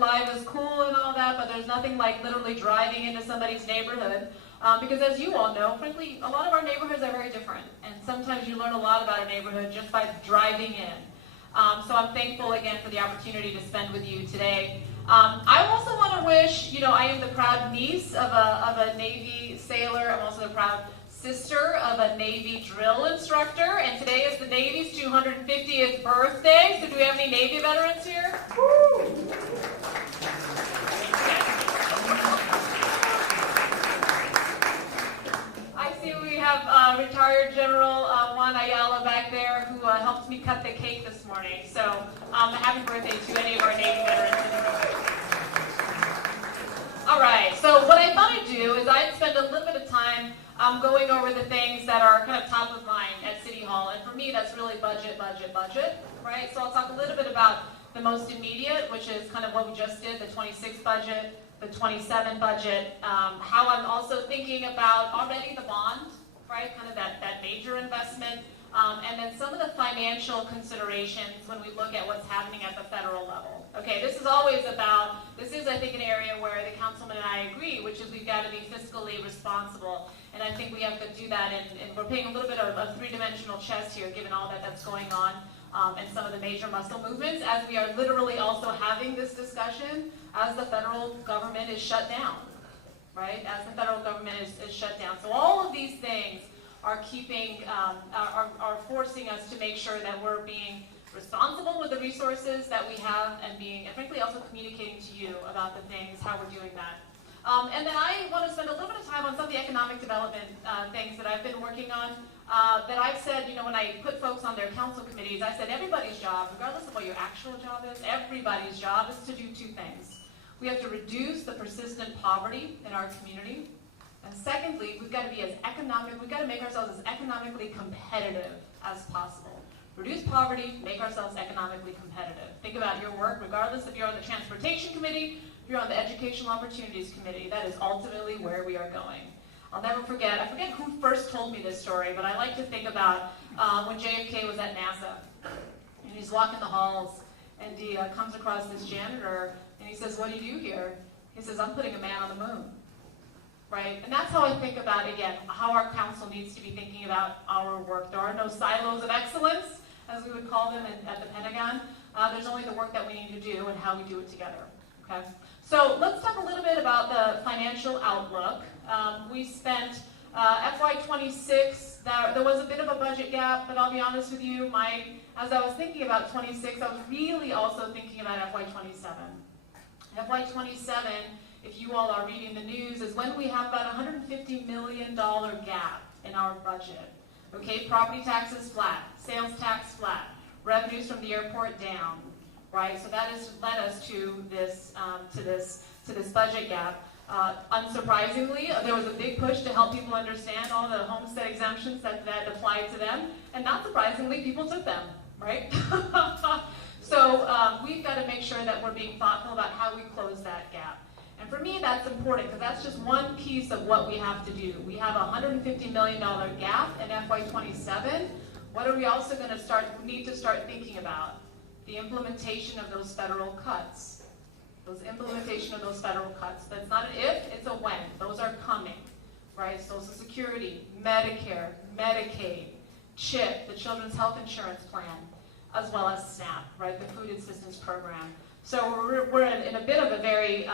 Live is cool and all that, but there's nothing like literally driving into somebody's neighborhood. Because as you all know, frankly, a lot of our neighborhoods are very different. And sometimes you learn a lot about a neighborhood just by driving in. So I'm thankful again for the opportunity to spend with you today. I also want to wish, I am the proud niece of a Navy sailor. I'm also the proud sister of a Navy drill instructor. And today is the Navy's 250th birthday. So do we have any Navy veterans here? Woo! I see we have retired General Juan Ayala back there who helped me cut the cake this morning. So happy birthday to any of our Navy veterans in the room. All right, so what I thought I'd do is I'd spend a little bit of time going over the things that are kind of top of mind at City Hall. And for me, that's really budget, right? So I'll talk a little bit about the most immediate, which is kind of what we just did, the 26 budget, the 27 budget, how I'm also thinking about already the bond, right? Kind of that major investment, and then some of the financial considerations when we look at what's happening at the federal level. Okay, this is I think an area where the councilman and I agree, which is we've got to be fiscally responsible. And I think we have to do that, and we're playing a little bit of three-dimensional chess here, given all that's going on, and some of the major muscle movements, as we are literally also having this discussion as the federal government is shut down, right? As the federal government is shut down. So all of these things are are forcing us to make sure that we're being responsible with the resources that we have and frankly also communicating to you about the things, how we're doing that. And then I want to spend a little bit of time on some of the economic development things that I've been working on. That I've said, when I put folks on their council committees, I said everybody's job, regardless of what your actual job is, everybody's job is to do two things. We have to reduce the persistent poverty in our community. And secondly, we've got to make ourselves as economically competitive as possible. Reduce poverty, make ourselves economically competitive. Think about your work, regardless if you're on the Transportation Committee, if you're on the Educational Opportunities Committee, that is ultimately where we are going. I'll never forget, I forget who first told me this story, but I like to think about when JFK was at NASA. And he's walking the halls, and he comes across this janitor, and he says, "What do you do here?" He says, "I'm putting a man on the moon." Right? And that's how I think about, again, how our council needs to be thinking about our work. There are no silos of excellence, as we would call them at the Pentagon. There's only the work that we need to do and how we do it together. Okay? So let's talk a little bit about the financial outlook. We spent FY26, there was a bit of a budget gap, but I'll be honest with you, as I was thinking about 26, I was really also thinking about FY27. FY27, if you all are reading the news, is when we have about $150 million gap in our budget. Okay, property taxes flat, sales tax flat, revenues from the airport down, right? So that has led us to this budget gap. Unsurprisingly, there was a big push to help people understand all the homestead exemptions that applied to them, and not surprisingly, people took them, right? So we've got to make sure that we're being thoughtful about how we close that gap. And for me, that's important because that's just one piece of what we have to do. We have a $150 million gap in FY27. What are we also going to need to start thinking about? The implementation of those federal cuts. That's not an if, it's a when. Those are coming, right? Social Security, Medicare, Medicaid, CHIP, the Children's Health Insurance Plan, as well as SNAP, right? The Food Assistance Program. So we're in a bit of a very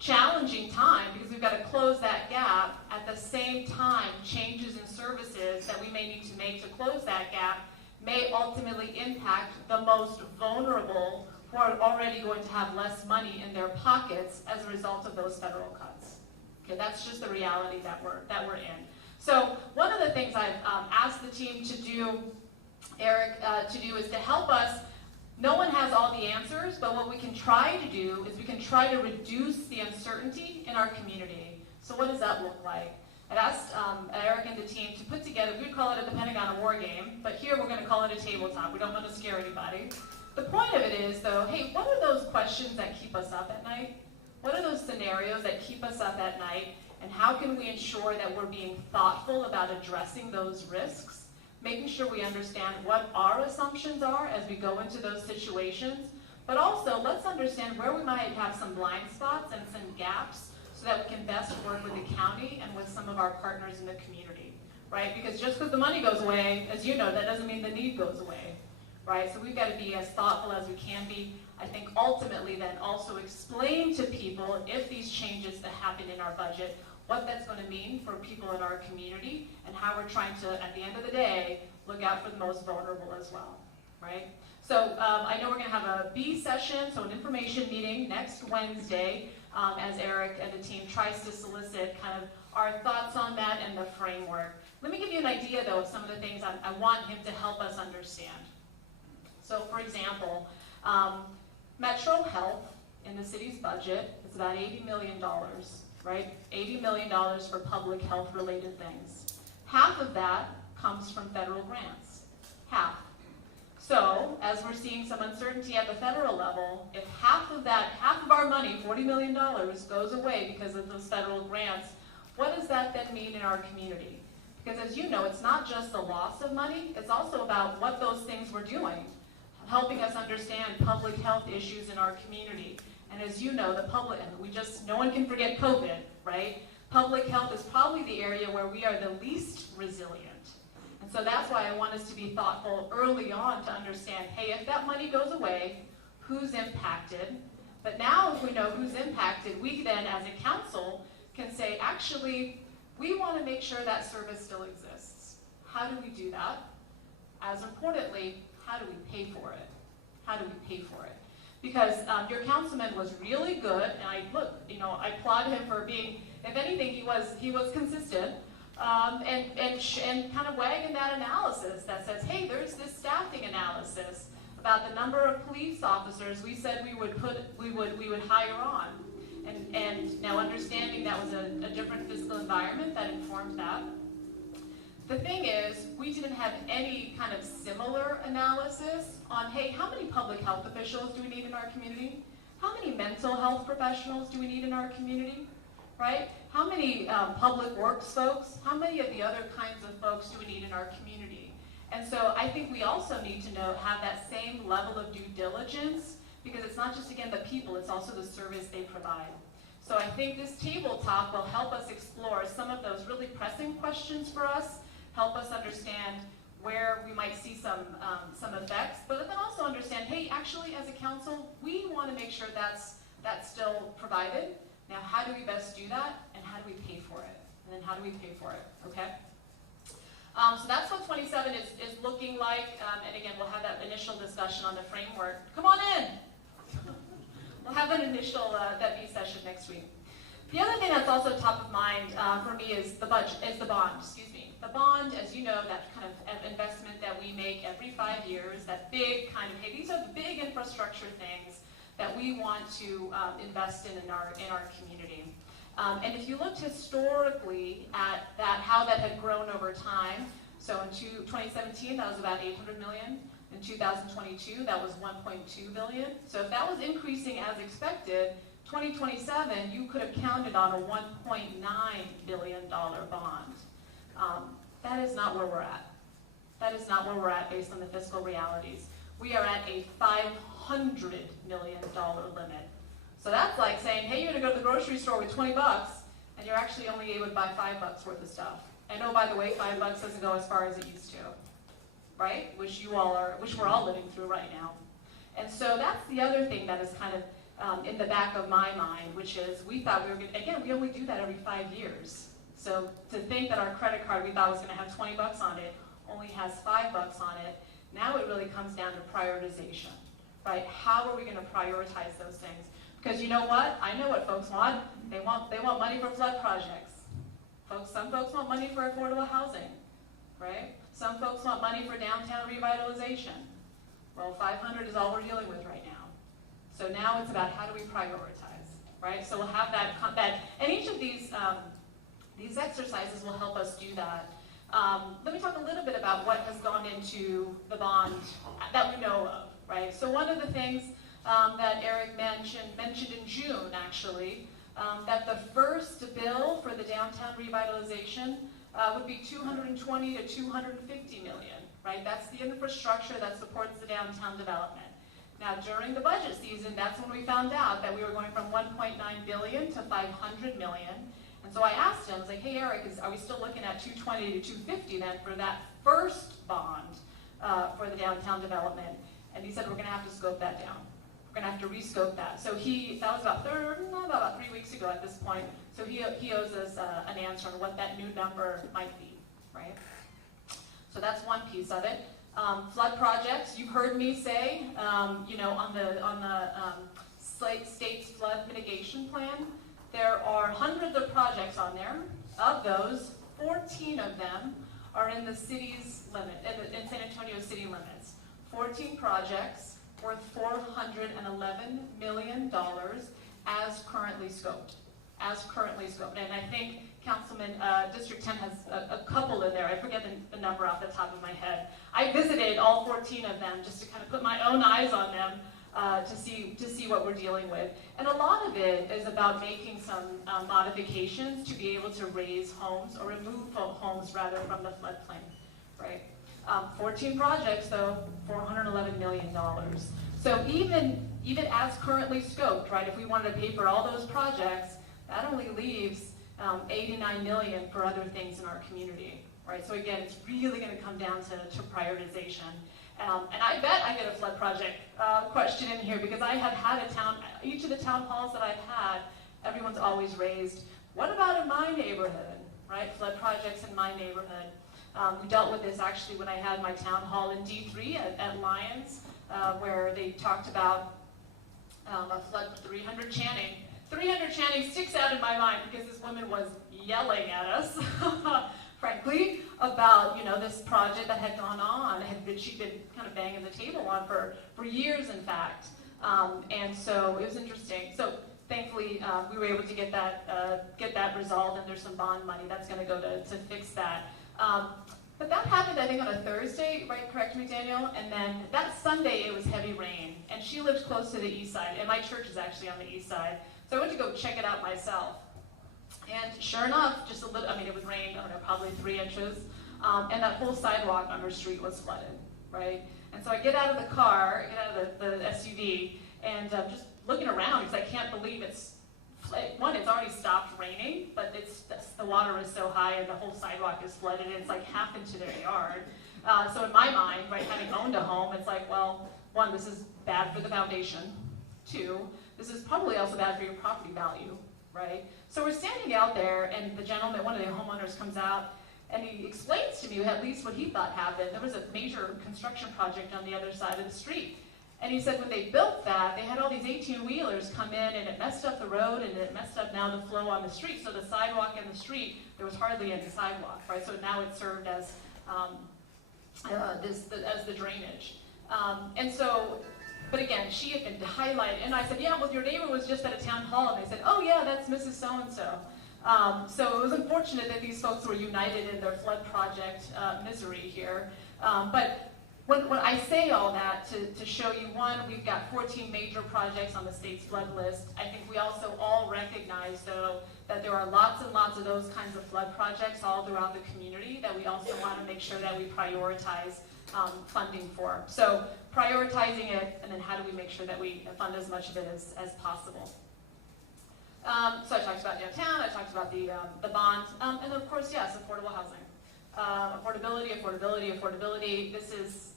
challenging time because we've got to close that gap. At the same time, changes in services that we may need to make to close that gap may ultimately impact the most vulnerable who are already going to have less money in their pockets as a result of those federal cuts. Okay, that's just the reality that we're in. So one of the things I've asked the team to do, Eric, is to help us. No one has all the answers, but what we can try to do is we can try to reduce the uncertainty in our community. So what does that look like? I asked Eric and the team to put together, we'd call it at the Pentagon a war game, but here we're going to call it a tabletop. We don't want to scare anybody. The point of it is, though, hey, what are those questions that keep us up at night? What are those scenarios that keep us up at night? And how can we ensure that we're being thoughtful about addressing those risks? Making sure we understand what our assumptions are as we go into those situations, But also, let's understand where we might have some blind spots and some gaps so that we can best work with the county and with some of our partners in the community, right? Because just because the money goes away, as you know, that doesn't mean the need goes away, right? So we've got to be as thoughtful as we can be. I think ultimately then also explain to people, if these changes that happen in our budget, what that's going to mean for people in our community and how we're trying to, at the end of the day, look out for the most vulnerable as well, right? So I know we're going to have a B session, so an information meeting next Wednesday as Eric and the team tries to solicit kind of our thoughts on that and the framework. Let me give you an idea, though, of some of the things I want him to help us understand. So, for example, Metro Health in the city's budget is about $80 million, right? $80 million for public health related things. Half of that comes from federal grants. Half. So, as we're seeing some uncertainty at the federal level, if half of our money, $40 million, goes away because of those federal grants, what does that then mean in our community? Because as you know, it's not just the loss of money, it's also about what those things were doing, helping us understand public health issues in our community. And as you know, no one can forget COVID, right? Public health is probably the area where we are the least resilient. And so that's why I want us to be thoughtful early on to understand, hey, if that money goes away, who's impacted? But now if we know who's impacted, we then as a council can say, actually, we want to make sure that service still exists. How do we do that? As importantly, how do we pay for it? How do we pay for it? Because your councilman was really good, and I applaud him for being, if anything, he was consistent, and kind of wagging that analysis that says, hey, there's this staffing analysis about the number of police officers we said we would hire on, and now understanding that was a different fiscal environment that informed that. The thing is, we didn't have any kind of similar analysis on, hey, how many public health officials do we need in our community? How many mental health professionals do we need in our community, right? How many public works folks? How many of the other kinds of folks do we need in our community? And so I think we also need to have that same level of due diligence, because it's not just, again, the people, it's also the service they provide. So I think this table talk will help us explore some of those really pressing questions for us, help us understand where we might see some effects, but then also understand, hey, actually, as a council, we want to make sure that's still provided. Now, how do we best do that, and how do we pay for it? And then how do we pay for it, okay? So that's what 27 is looking like, and again, we'll have that initial discussion on the framework. Come on in! We'll have that initial that B session next week. The other thing that's also top of mind for me is the bond, The bond, as you know, that kind of investment that we make every 5 years, that big kind of, hey, these are the big infrastructure things that we want to invest in our community. And if you looked historically at how that had grown over time, so in 2017, that was about $800 million. In 2022, that was $1.2 billion. So if that was increasing as expected, 2027, you could have counted on a $1.9 billion bond. That is not where we're at. That is not where we're at based on the fiscal realities. We are at a $500 million limit. So that's like saying, hey, you're gonna go to the grocery store with 20 bucks, and you're actually only able to buy $5 worth of stuff. And oh, by the way, $5 doesn't go as far as it used to, right? Which we're all living through right now. And so that's the other thing that is kind of in the back of my mind, which is we thought we were gonna, again, we only do that every 5 years. So to think that our credit card we thought was gonna have 20 bucks on it, only has $5 on it, now it really comes down to prioritization, right? How are we gonna prioritize those things? Because you know what? I know what folks want. They want money for flood projects. Some folks want money for affordable housing, right? Some folks want money for downtown revitalization. Well, 500 is all we're dealing with right now. So now it's about how do we prioritize, right? So we'll have that, and each of these exercises will help us do that. Let me talk a little bit about what has gone into the bond that we know of, right? So one of the things that Eric mentioned in June, actually, that the first bill for the downtown revitalization would be $220 to $250 million, right? That's the infrastructure that supports the downtown development. Now, during the budget season, that's when we found out that we were going from 1.9 billion to 500 million. And so I asked him, I was like, hey, Eric, are we still looking at 220 to 250 then for that first bond for the downtown development? And he said, we're going to have to scope that down. We're going to have to rescope that. So that was about 3 weeks ago at this point. So he owes us an answer on what that new number might be, right? So that's one piece of it. Flood projects, you've heard me say, on the state's flood mitigation plan, there are hundreds of projects on there. Of those, 14 of them are in the city's limit, in San Antonio city limits. 14 projects worth $411 million as currently scoped. And I think Councilman District 10 has a couple in there. I forget the number off the top of my head. I visited all 14 of them just to kind of put my own eyes on them to see what we're dealing with. And a lot of it is about making some modifications to be able to raise homes or remove homes rather from the floodplain, right? 14 projects though, $411 million. So even as currently scoped, right? If we wanted to pay for all those projects, that only leaves 89 million for other things in our community, right? So again, it's really going to come down to prioritization. And I bet I get a flood project question in here because I have had each of the town halls that I've had, everyone's always raised, what about in my neighborhood, right? Flood projects in my neighborhood. We dealt with this actually when I had my town hall in D3 at Lyons, where they talked about a flood 300 Channing. 300 Channing sticks out in my mind because this woman was yelling at us, frankly, about this project that had gone on, she'd been kind of banging the table on for years, in fact. And so it was interesting. So thankfully, we were able to get that resolved, and there's some bond money that's going to go to fix that. But that happened, I think, on a Thursday, right? Correct me, Daniel? And then that Sunday, it was heavy rain. And she lives close to the east side, and my church is actually on the east side. So I went to go check it out myself. And sure enough, just a little, it would rain, I don't know, probably 3 inches. And that whole sidewalk on her street was flooded, right? And so I get out of the car, the SUV, and just looking around because I can't believe it's already stopped raining, but the water is so high and the whole sidewalk is flooded and it's like half into their yard. So in my mind, right, having owned a home, it's like, well, 1, this is bad for the foundation. 2, this is probably also bad for your property value, right? So we're standing out there and the gentleman, one of the homeowners comes out and he explains to me at least what he thought happened. There was a major construction project on the other side of the street. And he said when they built that, they had all these 18-wheelers come in and it messed up the road and it messed up now the flow on the street. So the sidewalk and the street, there was hardly any sidewalk, right? So now it served as the drainage. And so, but again, she had been highlighted. And I said, yeah, well, your neighbor was just at a town hall. And they said, oh yeah, that's Mrs. So-and-so. So it was unfortunate that these folks were united in their flood project misery here. But when I say all that to show you, 1, we've got 14 major projects on the state's flood list. I think we also all recognize, though, that there are lots and lots of those kinds of flood projects all throughout the community that we also want to make sure that we prioritize funding for. So prioritizing it, and then how do we make sure that we fund as much of it as possible. So I talked about downtown, I talked about the bonds, and of course, yes, affordable housing. Affordability. This is,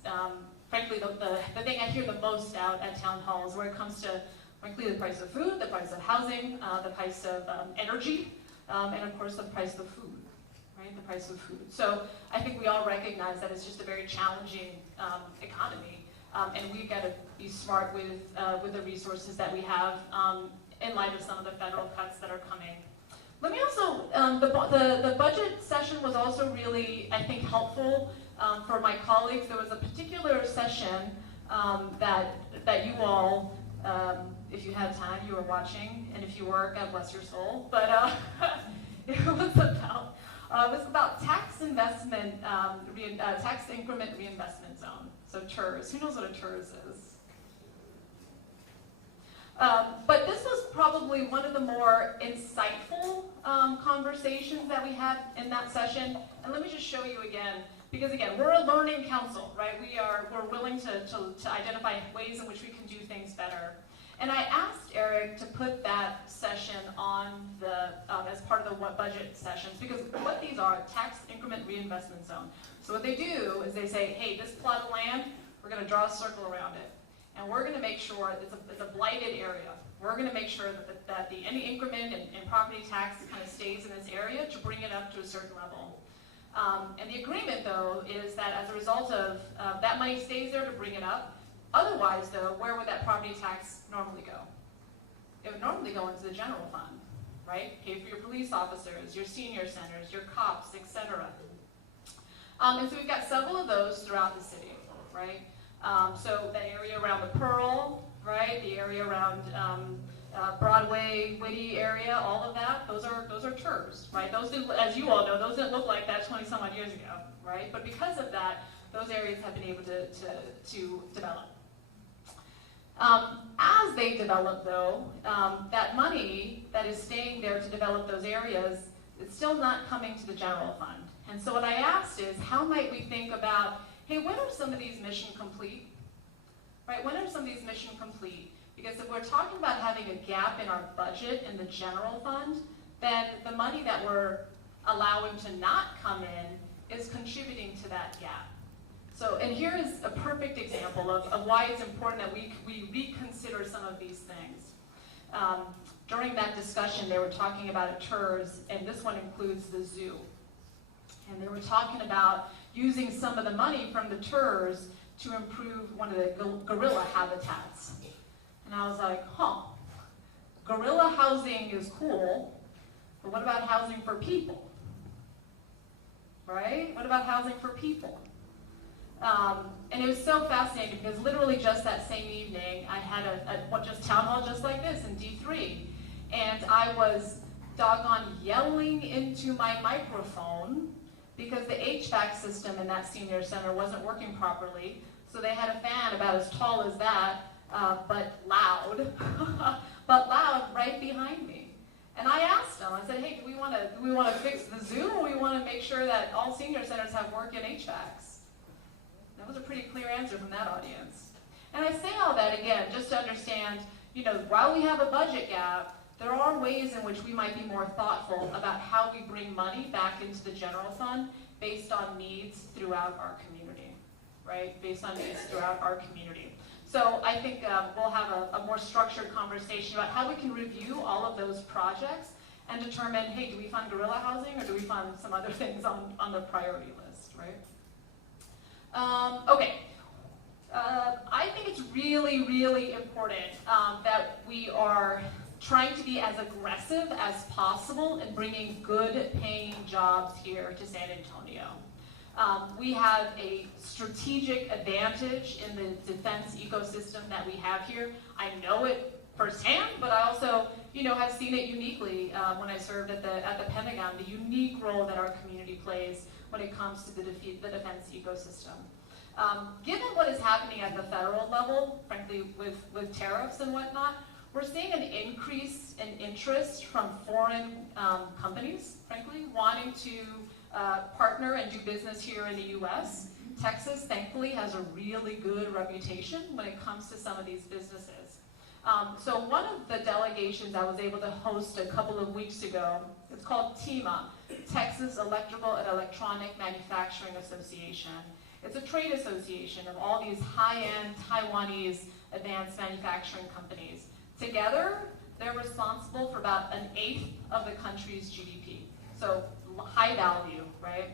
frankly, the thing I hear the most out at town halls where it comes to, frankly, the price of food, the price of housing, the price of energy, and of course the price of food, right? The price of food. So I think we all recognize that it's just a very challenging economy, and we've got to be smart with the resources that we have in light of some of the federal cuts that are coming. Let me also, the budget session was also really, I think, helpful for my colleagues. There was a particular session that you all, if you had time, you were watching, and if you were, God bless your soul. But it was about tax investment, tax increment reinvestment zone. So TERS. Who knows what a TERS is? But this was probably one of the more insightful conversations that we had in that session. And let me just show you again Because again, we're a learning council, right? We're willing to identify ways in which we can do things better. And I asked Eric to put that session on the, as part of the budget sessions, because what these are, tax increment reinvestment zone. So what they do is they say, hey, this plot of land, we're gonna draw a circle around it. And we're gonna make sure it's a blighted area. We're gonna make sure that any increment in property tax kind of stays in this area to bring it up to a certain level. And the agreement, though, is that as a result of that money stays there to bring it up. Otherwise, though, where would that property tax normally go? It would normally go into the general fund, right? Pay for your police officers, your senior centers, your cops, etc. And so we've got several of those throughout the city, right? So that area around the Pearl, right? The area around Broadway, Whitty area, all of that, those are TERS, right? Those didn't, as you all know, those didn't look like that 20 some odd years ago, right? But because of that, those areas have been able to develop. As they develop, though, that money that is staying there to develop those areas, it's still not coming to the general fund. And so what I asked is, how might we think about, hey, when are some of these mission complete? Right, when are some of these mission complete? Because if we're talking about having a gap in our budget in the general fund, then the money that we're allowing to not come in is contributing to that gap. So, and here is a perfect example of why it's important that we reconsider some of these things. During that discussion, they were talking about a TERS, and this one includes the zoo. And they were talking about using some of the money from the TERS to improve one of the gorilla habitats. And I was like, gorilla housing is cool, but what about housing for people? Right? What about housing for people? And it was so fascinating because literally just that same evening, I had a just town hall just like this in D3. And I was doggone yelling into my microphone because the HVAC system in that senior center wasn't working properly. So they had a fan about as tall as that, but loud, right behind me. And I asked them, I said, hey, do we want to fix the zoo, or we want to make sure that all senior centers have working HVACs? That was a pretty clear answer from that audience. And I say all that again just to understand, while we have a budget gap, there are ways in which we might be more thoughtful about how we bring money back into the general fund based on needs throughout our community, right? Based on needs throughout our community. So I think we'll have a more structured conversation about how we can review all of those projects and determine, hey, do we fund gorilla housing or do we fund some other things on the priority list, right? Okay. I think it's really, really important that we are trying to be as aggressive as possible in bringing good paying jobs here to San Antonio. We have a strategic advantage in the defense ecosystem that we have here. I know it firsthand, but I also, have seen it uniquely when I served at the Pentagon, the unique role that our community plays when it comes to the defense ecosystem. Given what is happening at the federal level, frankly, with tariffs and whatnot, we're seeing an increase in interest from foreign companies, frankly, wanting to partner and do business here in the U.S. Texas, thankfully, has a really good reputation when it comes to some of these businesses. So one of the delegations I was able to host a couple of weeks ago, it's called TEMA, Texas Electrical and Electronic Manufacturing Association. It's a trade association of all these high-end Taiwanese advanced manufacturing companies. Together, they're responsible for about 1/8 of the country's GDP. So high value, right?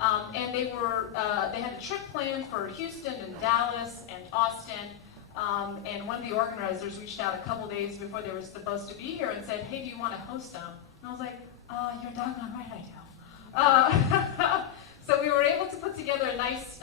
And they had a trip planned for Houston and Dallas and Austin. And one of the organizers reached out a couple days before they were supposed to be here and said, hey, do you want to host them? And I was like, you're doggone right I do. So we were able to put together a nice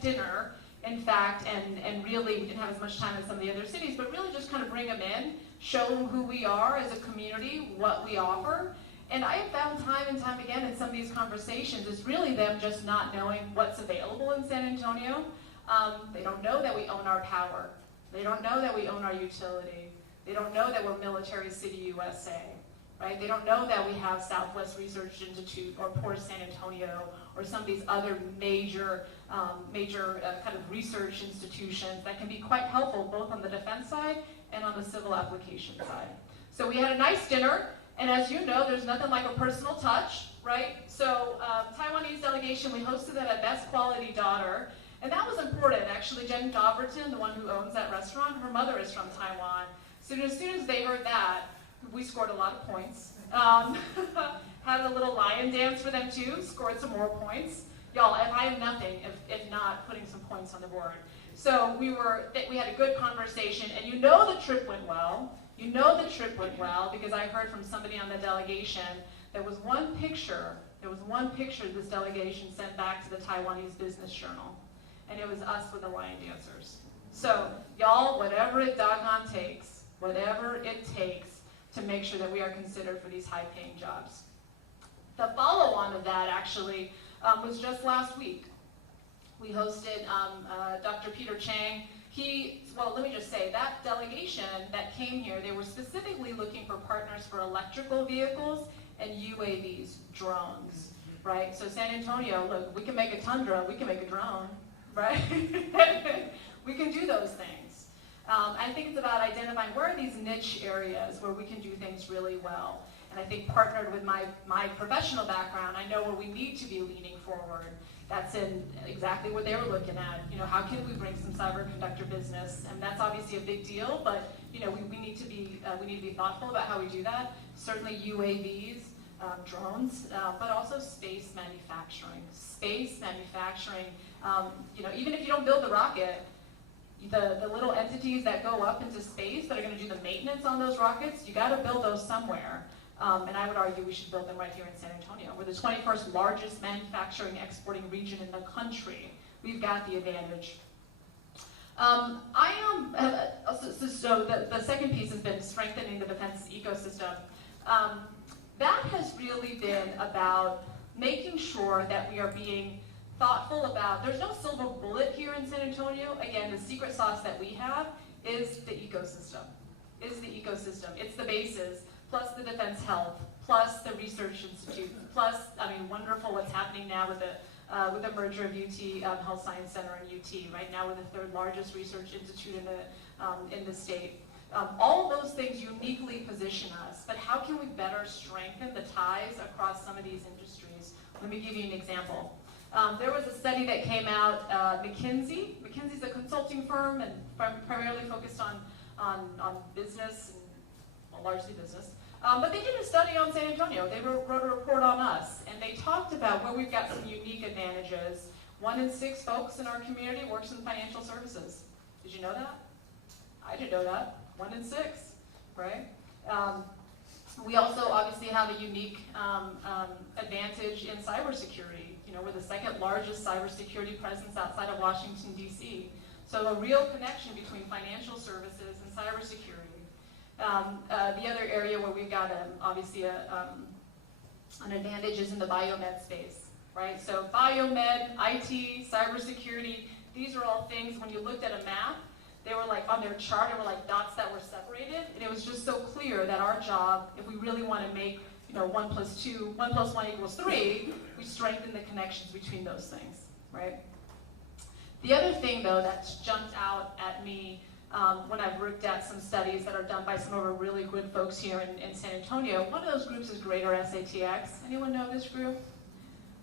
dinner, in fact, and really, we didn't have as much time as some of the other cities, but really just kind of bring them in, show them who we are as a community, what we offer. And I have found time and time again in some of these conversations, it's really them just not knowing what's available in San Antonio. They don't know that we own our power. They don't know that we own our utility. They don't know that we're Military City USA, right? They don't know that we have Southwest Research Institute or Port San Antonio or some of these other major kind of research institutions that can be quite helpful both on the defense side and on the civil application side. So we had a nice dinner, and as you know, there's nothing like a personal touch, right? So Taiwanese delegation, we hosted that at Best Quality Daughter, and that was important. Actually, Jen Dobberton, the one who owns that restaurant, her mother is from Taiwan. So as soon as they heard that, we scored a lot of points. Had a little lion dance for them too, scored some more points. Y'all, I have nothing if not putting some points on the board. So we had a good conversation, and you know the trip went well. You know the trip went well because I heard from somebody on the delegation, there was one picture this delegation sent back to the Taiwanese Business Journal, and it was us with the lion dancers. So y'all, whatever it doggone takes, whatever it takes to make sure that we are considered for these high-paying jobs. The follow-on of that actually was just last week. We hosted Dr. Peter Chang. Let me just say, that delegation that came here, they were specifically looking for partners for electrical vehicles and UAVs, drones, right? So San Antonio, look, we can make a Tundra, we can make a drone, right? We can do those things. I think it's about identifying where are these niche areas where we can do things really well. And I think partnered with my professional background, I know where we need to be leaning forward. That's in exactly what they were looking at. You know, how can we bring some cyberconductor business? And that's obviously a big deal, but you know, we need to be thoughtful about how we do that. Certainly UAVs, drones, but also space manufacturing. Space manufacturing. You know, even if you don't build the rocket, the little entities that go up into space that are going to do the maintenance on those rockets, you got to build those somewhere. And I would argue we should build them right here in San Antonio. We're the 21st largest manufacturing exporting region in the country. We've got the advantage. So the second piece has been strengthening the defense ecosystem. That has really been about making sure that we are being thoughtful about, there's no silver bullet here in San Antonio. Again, the secret sauce that we have is the ecosystem. It's the bases, plus the defense health, plus the research institute, plus, I mean, wonderful what's happening now with the merger of UT Health Science Center and UT. Right now we're the third largest research institute in the state. All of those things uniquely position us, but how can we better strengthen the ties across some of these industries? Let me give you an example. There was a study that came out, McKinsey's a consulting firm and primarily focused on business, and, well, largely business. But they did a study on San Antonio. They wrote a report on us, and they talked about where we've got some unique advantages. 1 in 6 folks in our community works in financial services. Did you know that? I didn't know that. 1 in 6, right? We also obviously have a unique advantage in cybersecurity. You know, we're the second largest cybersecurity presence outside of Washington, D.C. So a real connection between financial services and cybersecurity. The other area where we've got obviously an advantage is in the biomed space, right? So biomed, IT, cybersecurity, these are all things, when you looked at a map, they were like on their chart, they were like dots that were separated, and it was just so clear that our job, if we really want to make 1 + 2, 1 + 1 = 3, we strengthen the connections between those things, right? The other thing, though, that's jumped out at me when I've looked at some studies that are done by some of our really good folks here in San Antonio, one of those groups is Greater SATX. Anyone know this group?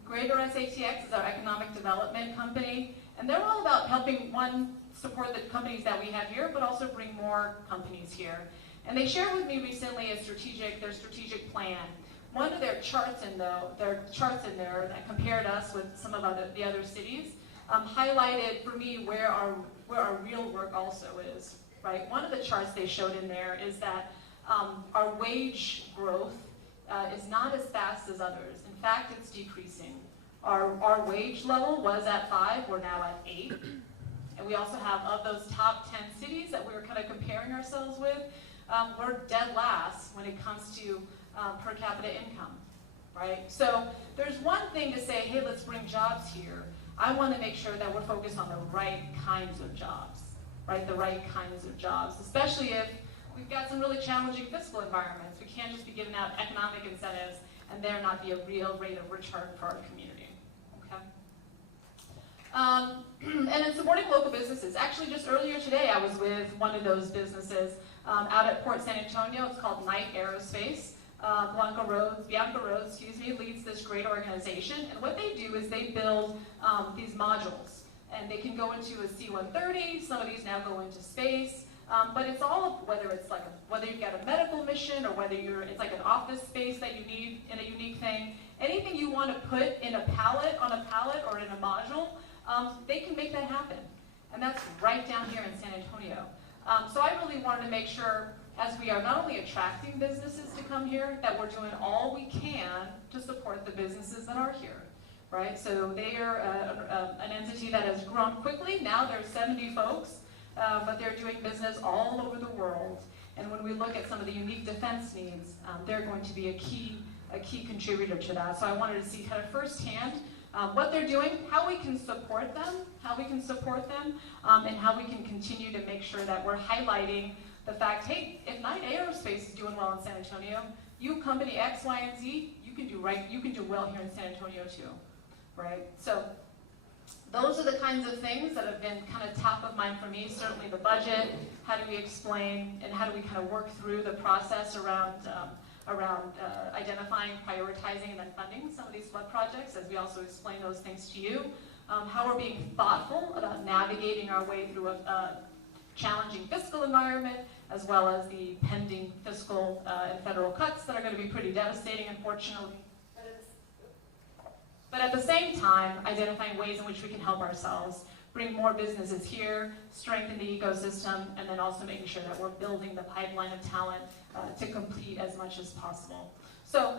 Greater SATX is our economic development company, and they're all about helping, one, support the companies that we have here, but also bring more companies here. And they shared with me recently their strategic plan. One of their charts in there that compared us with some of the other cities highlighted for me where our real work also is, right? One of the charts they showed in there is that our wage growth is not as fast as others. In fact, it's decreasing. Our wage level was at 5, we're now at 8. And we also have, of those top 10 cities that we were kind of comparing ourselves with, we're dead last when it comes to per capita income, right? So there's one thing to say, hey, let's bring jobs here. I want to make sure that we're focused on the right kinds of jobs, right? The right kinds of jobs, especially if we've got some really challenging fiscal environments. We can't just be giving out economic incentives and there not be a real rate of return for our community. Okay. And then supporting local businesses. Actually, just earlier today, I was with one of those businesses out at Port San Antonio. It's called Whyte Aerospace. Bianca Rhodes, leads this great organization. And what they do is they build these modules. And they can go into a C-130. Some of these now go into space. But it's all, whether you've got a medical mission or whether it's like an office space that you need in a unique thing. Anything you want to put in a pallet, on a pallet, or in a module, they can make that happen. And that's right down here in San Antonio. So I really wanted to make sure, as we are not only attracting businesses to come here, that we're doing all we can to support the businesses that are here, right? So they are an entity that has grown quickly. Now there's 70 folks, but they're doing business all over the world. And when we look at some of the unique defense needs, they're going to be a key contributor to that. So I wanted to see kind of firsthand what they're doing, how we can support them, and how we can continue to make sure that we're highlighting the fact, hey, if Whyte Aerospace is doing well in San Antonio, you company X, Y, and Z, you can do well here in San Antonio too, right? So those are the kinds of things that have been kind of top of mind for me. Certainly the budget, how do we explain, and how do we kind of work through the process around identifying, prioritizing, and then funding some of these flood projects, as we also explain those things to you. How we're being thoughtful about navigating our way through a challenging fiscal environment, as well as the pending fiscal and federal cuts that are going to be pretty devastating, unfortunately. But at the same time, identifying ways in which we can help ourselves, bring more businesses here, strengthen the ecosystem, and then also making sure that we're building the pipeline of talent to complete as much as possible. So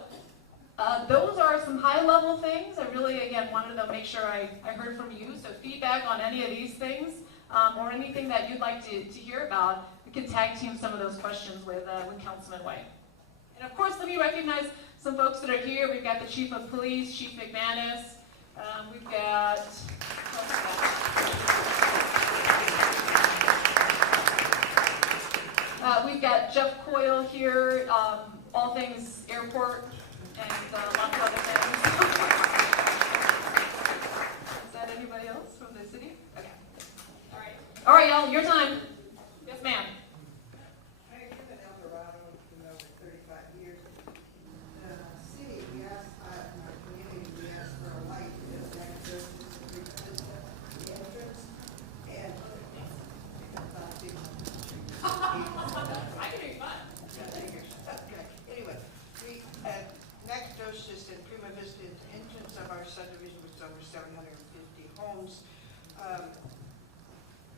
those are some high-level things. I really, again, wanted to make sure I heard from you. So feedback on any of these things, or anything that you'd like to hear about, we can tag team some of those questions with Councilman Whyte. And of course, let me recognize some folks that are here. We've got the Chief of Police, Chief McManus. We've got, we've got Jeff Coyle here, all things airport, and lots of other things. Is that anybody else from the city? Okay. All right, y'all, your time. Yes, ma'am.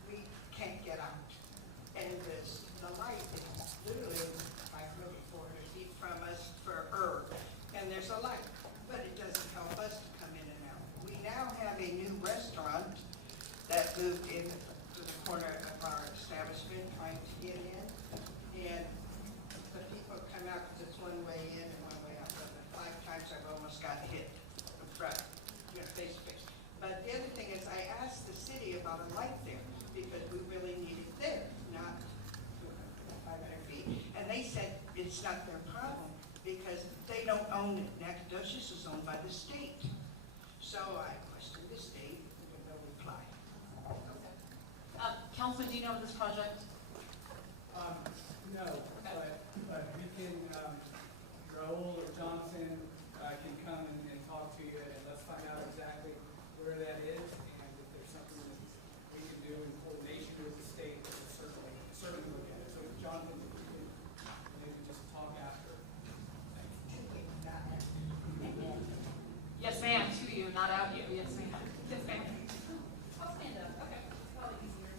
We can't get out. And the light is literally like maybe 400 feet from us for her. And there's a light, but it doesn't help us to come in and out. We now have a new restaurant that moved in to the corner of our establishment trying to get in. And the people come out because it's one way in and one way out. But 5 times I've almost got hit in front, face to face. But the other thing is I asked the city about a light there because we really need it there, not 500 feet. And they said it's not their problem because they don't own it. Nacogdoches is owned by the state. So I questioned the state with no reply. Okay. Councilman, do you know this project? No, but we can, Raul or Jonathan can come and talk to you, and let's find out exactly where that is, and if there's something that we can do in coordination with the state, we'll certainly look at it. So Jonathan, if you can maybe just talk after. Yes, ma'am. To you, not out you. Yes, ma'am. Yes, ma'am. I'll stand up. Okay. It's probably easier.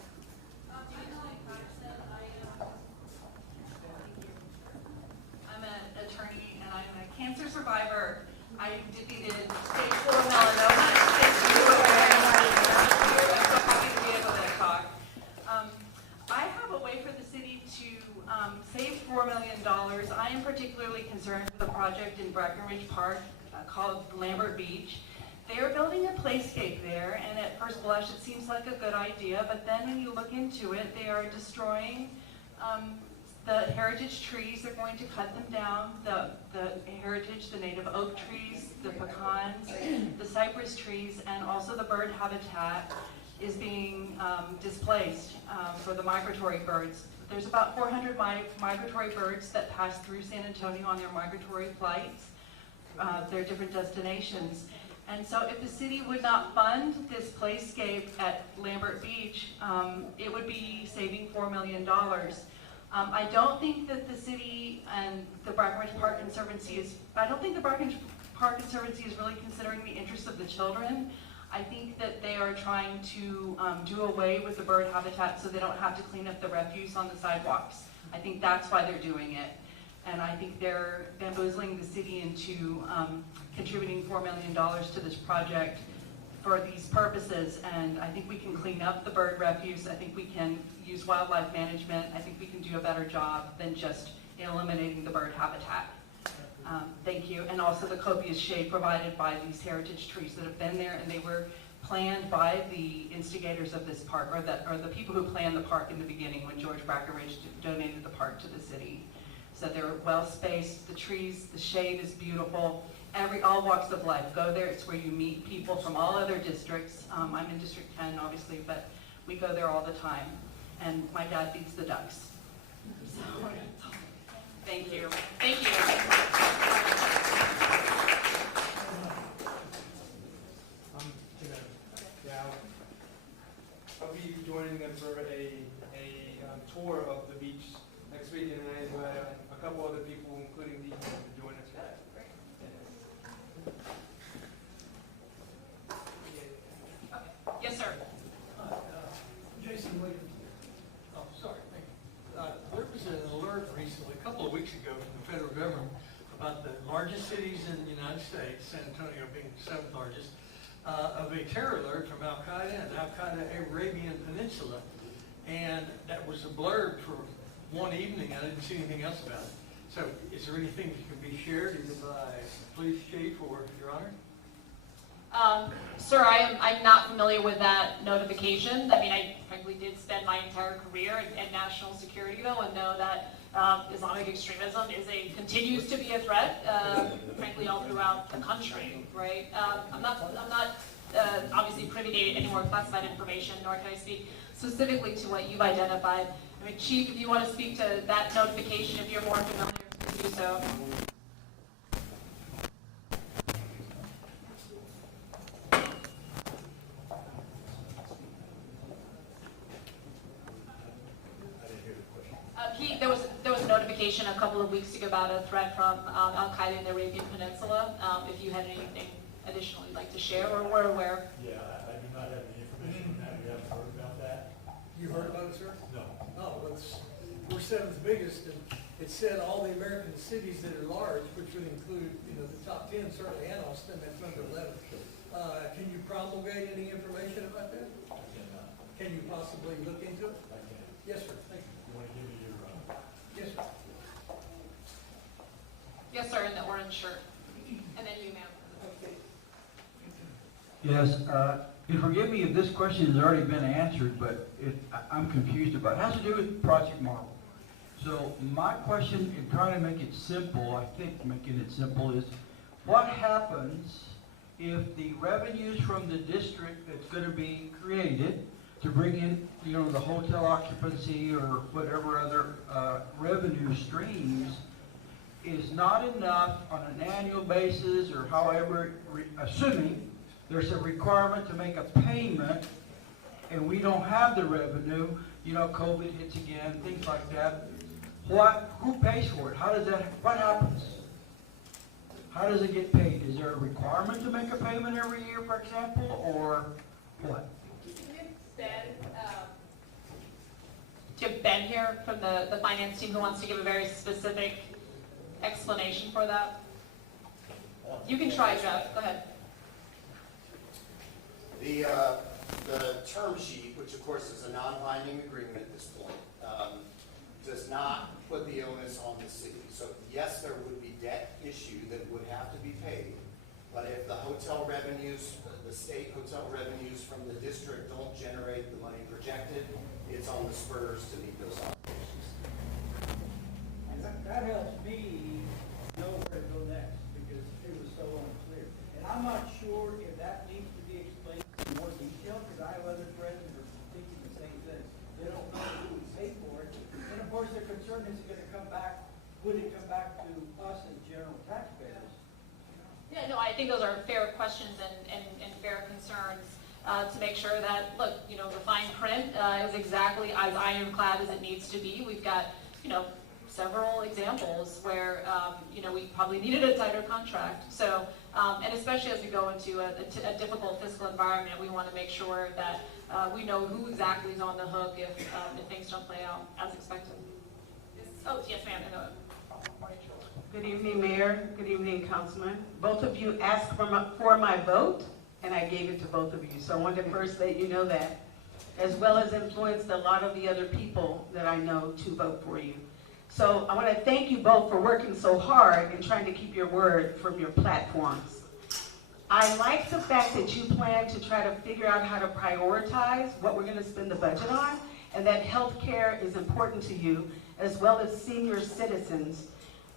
Gina, like I said, I'm an attorney and I'm a cancer survivor. I defeated stage 4 melanoma and stage 2 ovarian cancer. I'm so happy to be able to talk. I have a way for the city to save $4 million. I am particularly concerned with a project in Breckenridge Park called Lambert Beach. They are building a playscape there, and at first blush it seems like a good idea, but then when you look into it, they are destroying The heritage trees, they're going to cut them down. The heritage, the native oak trees, the pecans, the cypress trees, and also the bird habitat is being displaced for the migratory birds. There's about 400 migratory birds that pass through San Antonio on their migratory flights. Their different destinations. And so if the city would not fund this playscape at Lambert Beach, it would be saving $4 million. I don't think that the city and the Brackenridge Park Conservancy is really considering the interests of the children. I think that they are trying to do away with the bird habitat so they don't have to clean up the refuse on the sidewalks. I think that's why they're doing it. And I think they're bamboozling the city into contributing $4 million to this project for these purposes. And I think we can clean up the bird refuse. I think we can use wildlife management. I think we can do a better job than just eliminating the bird habitat. Thank you. And also the copious shade provided by these heritage trees that have been there, and they were planned by the instigators of this park, or the people who planned the park in the beginning when George Brackenridge donated the park to the city. So they're well spaced. The trees, the shade is beautiful. All walks of life go there. It's where you meet people from all other districts. I'm in District 10, obviously, but we go there all the time. And my dad feeds the ducks. So, thank you. Thank you. I'll be joining them for a tour of the beach next week, and I invite a couple other people, including Gina, to join us. Yes, sir. Jason Williams. Oh, sorry, thank you. There was an alert recently, a couple of weeks ago, from the federal government about the largest cities in the United States, San Antonio being the 7th largest, of a terror alert from Al-Qaeda and Al-Qaeda Arabian Peninsula. And that was a blurb for one evening. I didn't see anything else about it. So is there anything that can be shared either by police chief or Your Honor? Sir, I'm not familiar with that notification. I mean, I frankly did spend my entire career in national security, though, and know that Islamic extremism continues to be a threat, frankly, all throughout the country, right? I'm not obviously privy to any more classified information, nor can I speak specifically to what you've identified. I mean, Chief, if you want to speak to that notification, if you're more familiar, please do so. There was a notification a couple of weeks ago about a threat from Al-Qaeda in the Arabian Peninsula. If you had anything additional you'd like to share, or we're aware. Yeah, I do not have any information on that. We haven't heard about that. You heard about it, sir? No. No, we're 7th biggest, and it said all the American cities that are large, which would include, the top 10 certainly, and Austin, that's number 11. Can you promulgate any information about that? I cannot. Can you possibly look into it? I can't. Yes, sir. Thank you. You want to give me your, Yes, sir. Yes, sir, in the orange shirt. And then you, ma'am. Yes, you forgive me if this question has already been answered, but I'm confused about it. It has to do with Project Marvel. So my question, in trying to make it simple, I think making it simple, is what happens if the revenues from the district that's going to be created to bring in, the hotel occupancy or whatever other revenue streams is not enough on an annual basis, or however, assuming there's a requirement to make a payment and we don't have the revenue, COVID hits again, things like that. Who pays for it? What happens? How does it get paid? Is there a requirement to make a payment every year, for example, or what? Do you have Ben here from the finance team who wants to give a very specific explanation for that? You can try, Jeff. Go ahead. The term sheet, which of course is a non-binding agreement at this point, does not put the onus on the city. So yes, there would be debt issue that would have to be paid, but if the hotel revenues, the state hotel revenues from the district don't generate the money projected, it's on the spurs to meet those obligations. that helps me know where to go next, because it was so unclear. And I'm not sure if that needs to be explained in more detail, because I have other friends that are thinking the same thing. They don't know who would pay for it. And of course, their concern is it gonna come back, would it come back to us as general taxpayers? Yeah, no, I think those are fair questions and fair concerns to make sure that, look, you know, the fine print is exactly as ironclad as it needs to be. We've got, you know, several examples where, you know, we probably needed a tighter contract. So, and especially as we go into a difficult fiscal environment, we want to make sure that we know who exactly is on the hook if things don't play out as expected. Oh, yes, ma'am. Good evening, Mayor. Good evening, Councilman. Both of you asked for my vote, and I gave it to both of you. So I wanted to first let you know that, as well as influenced a lot of the other people that I know to vote for you. So I want to thank you both for working so hard and trying to keep your word from your platforms. I like the fact that you plan to try to figure out how to prioritize what we're going to spend the budget on, and that healthcare is important to you, as well as senior citizens.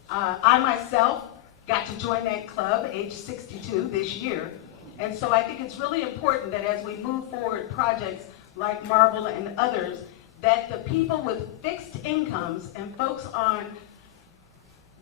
I myself got to join that club age 62 this year, and so I think it's really important that as we move forward projects like Marvel and others, that the people with fixed incomes and folks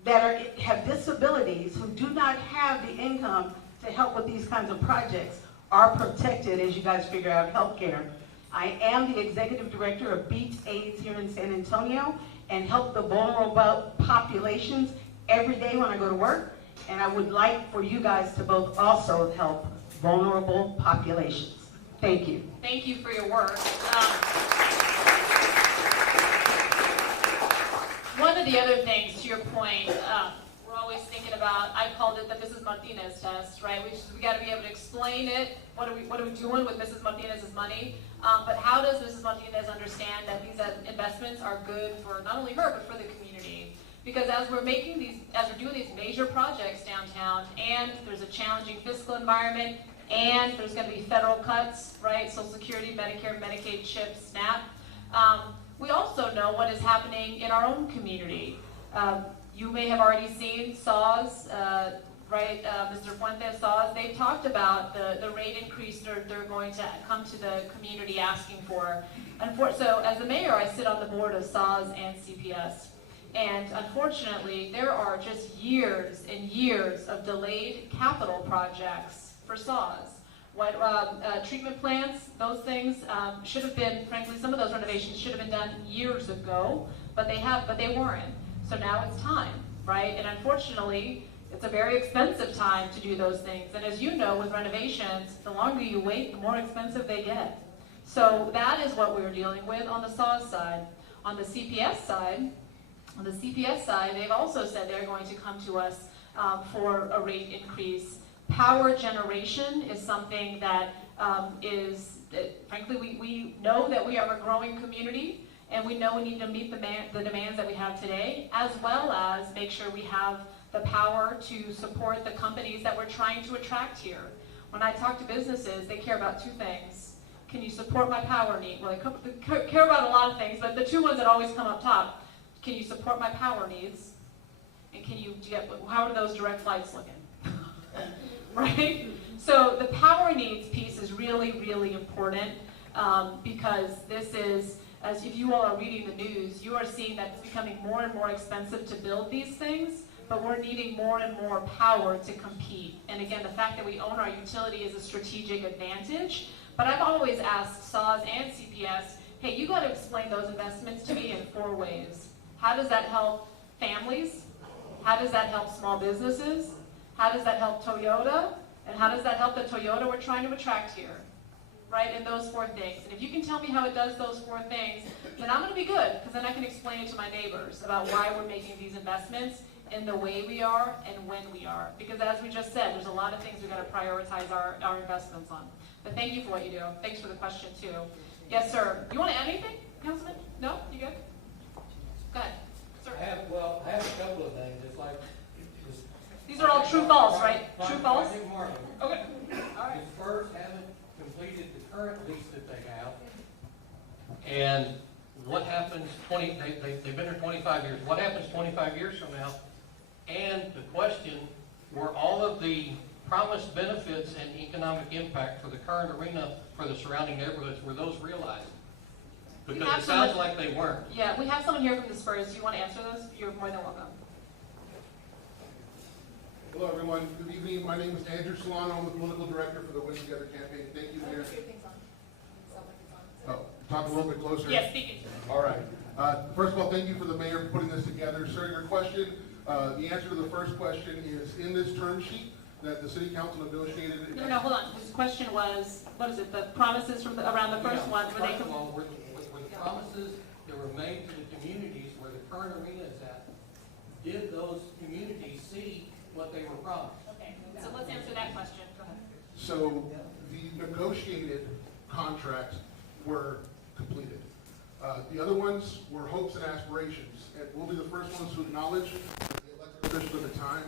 that have disabilities who do not have the income to help with these kinds of projects are protected as you guys figure out healthcare. I am the executive director of Beat AIDS here in San Antonio and help the vulnerable populations every day when I go to work. And I would like for you guys to both also help vulnerable populations. Thank you. Thank you for your work. One of the other things, to your point, we're always thinking about, I called it the Mrs. Martinez test, right? We got to be able to explain it. What are we doing with Mrs. Martinez's money? But how does Mrs. Martinez understand that these investments are good for not only her, but for the community? Because as we're doing these major projects downtown, and there's a challenging fiscal environment, and there's going to be federal cuts, right? Social Security, Medicare, Medicaid, CHIP, SNAP. We also know what is happening in our own community. You may have already seen SAWS, right? Mr. Fuentes SAWS, they've talked about the rate increase they're going to come to the community asking for. So as the mayor, I sit on the board of SAWS and CPS. And unfortunately, there are just years and years of delayed capital projects for SAWS. Treatment plants, those things should have been, frankly, some of those renovations should have been done years ago, but they weren't. So now it's time, right? And unfortunately, it's a very expensive time to do those things. And as you know, with renovations, the longer you wait, the more expensive they get. So that is what we're dealing with on the SAWS side. On the CPS side, they've also said they're going to come to us for a rate increase. Power generation is something that frankly, we know that we are a growing community, and we know we need to meet the demands that we have today, as well as make sure we have the power to support the companies that we're trying to attract here. When I talk to businesses, they care about two things. Can you support my power need? Well, they care about a lot of things, but the two ones that always come up top, can you support my power needs? And how are those direct flights looking? Right? So the power needs piece is really, really important because this is, as if you all are reading the news, you are seeing that it's becoming more and more expensive to build these things, but we're needing more and more power to compete. And again, the fact that we own our utility is a strategic advantage, but I've always asked SAWS and CPS, hey, you got to explain those investments to me in 4 ways. How does that help families? How does that help small businesses? How does that help Toyota? And how does that help the Toyota we're trying to attract here? Right, in those 4 things. And if you can tell me how it does those 4 things, then I'm going to be good, because then I can explain it to my neighbors about why we're making these investments in the way we are and when we are. Because as we just said, there's a lot of things we've got to prioritize our investments on. But thank you for what you do. Thanks for the question, too. Yes, sir. You want to add anything, Councilman? No? You good? Go ahead. Sir. I have a couple of things. It's like, these are all true false, right? True false? Project Marvel. Okay. All right. The first haven't completed the current lease that they have. And what happens they've been here 25 years, what happens 25 years from now? And the question, were all of the promised benefits and economic impact for the current arena for the surrounding neighborhoods, were those realized? Because it sounds like they weren't. Yeah, we have someone here from the Spurs. Do you want to answer those? You're more than welcome. Hello, everyone. Good evening. My name is Andrew Solano. I'm the political director for the Win Together campaign. Thank you, Mayor. Oh, talk a little bit closer. Yes, speaking. All right. First of all, thank you for the mayor for putting this together. Sir, your question, the answer to the first question is in this term sheet that the city council negotiated. No, hold on. His question was, what is it, the promises from around the first one? Were First of all, were the promises that were made to the communities where the current arena is at, did those communities see what they were promised? Okay, so let's answer that question. Go ahead. So the negotiated contracts were completed. The other ones were hopes and aspirations. And we'll be the first ones to acknowledge the elected officials at the time,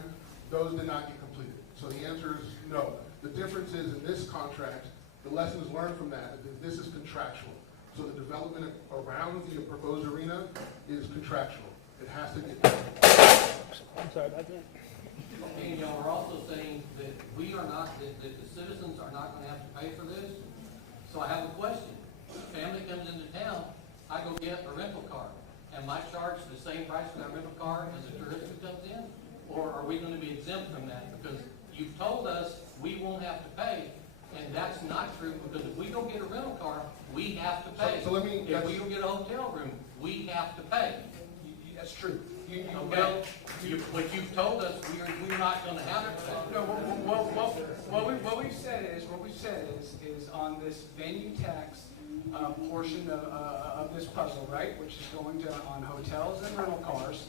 those did not get completed. So the answer is no. The difference is in this contract, the lessons learned from that, is this is contractual. So the development around the proposed arena is contractual. It has to get done. I'm sorry about that. And y'all are also saying that we are not, that the citizens are not gonna have to pay for this. So I have a question. Family comes into town, I go get a rental car. Am I charged the same price for that rental car as a tourist who comes in? Or are we gonna be exempt from that? Because you've told us we won't have to pay, and that's not true, because if we go get a rental car, we have to pay. So let me, If we go get a hotel room, we have to pay. That's true. Okay? But you've told us we're not gonna have to pay. No, what we've said is on this venue tax portion of this puzzle, right, which is going to on hotels and rental cars,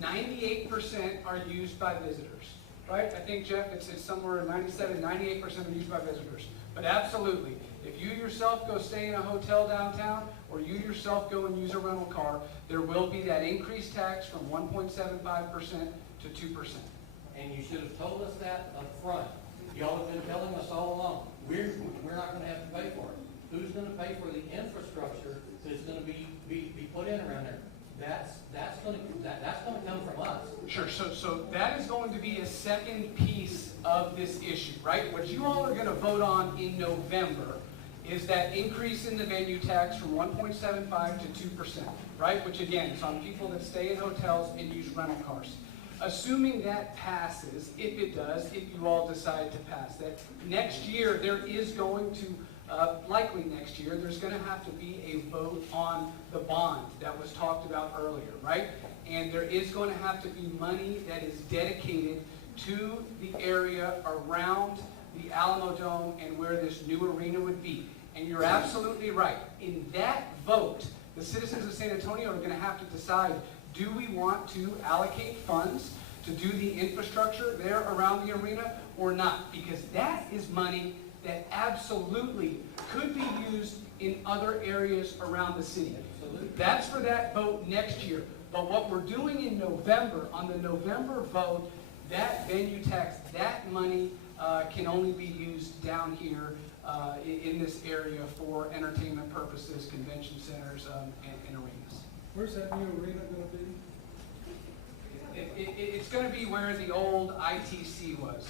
98% are used by visitors, right? I think, Jeff, it's somewhere 97, 98% are used by visitors. But absolutely, if you yourself go stay in a hotel downtown, or you yourself go and use a rental car, there will be that increased tax from 1.75% to 2%. And you should have told us that up front. Y'all have been telling us all along, we're not gonna have to pay for it. Who's gonna pay for the infrastructure that's gonna be put in around there? That's gonna come from us. Sure, so that is going to be a second piece of this issue, right? What you all are gonna vote on in November is that increase in the venue tax from 1.75 to 2%, right? Which again, is on people that stay in hotels and use rental cars. Assuming that passes, if it does, if you all decide to pass that, next year there is going to, likely next year, there's going to have to be a vote on the bond that was talked about earlier, right? And there is going to have to be money that is dedicated to the area around the Alamo Dome and where this new arena would be. And you're absolutely right. In that vote, the citizens of San Antonio are going to have to decide, do we want to allocate funds to do the infrastructure there around the arena or not? Because that is money that absolutely could be used in other areas around the city. That's for that vote next year. But what we're doing in November, on the November vote, that venue tax, that money can only be used down here in this area for entertainment purposes, convention centers, and arenas. Where's that new arena going to be? It's going to be where the old ITC was,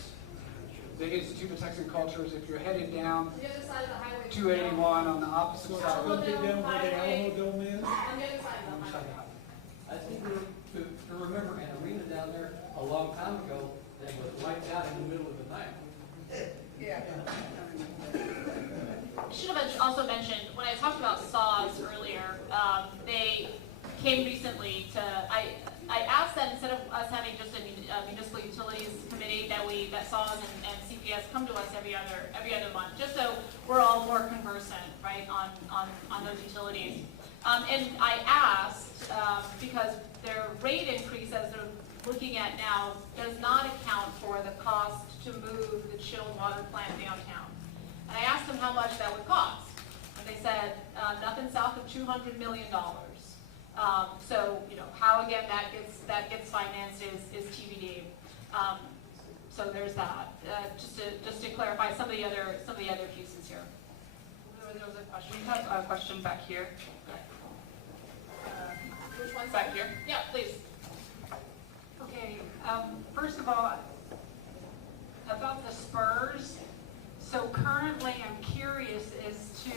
the Institute of Texan Cultures. If you're headed down The other side of the highway. 281 on the opposite So side. it's going to be down where the Alamo Dome is? On the other side of the highway. I think to remember an arena down there a long time ago that was wiped out in the middle of the night. Yeah. Should have also mentioned, when I talked about saws earlier, they came recently to, I asked that instead of us having just a municipal utilities committee, that saws and CPS come to us every other month, just so we're all more conversant, right, on those utilities. And I asked, because their rate increase as they're looking at now does not account for the cost to move the chilled water plant downtown. And I asked them how much that would cost. And they said, nothing south of $200 million. So, how again that gets financed is TBD. So there's that. Just to clarify some of the other pieces here. There was a question. We have a question back here. Which one's back here? Yeah, please. Okay, first of all, about the Spurs. So currently, I'm curious as to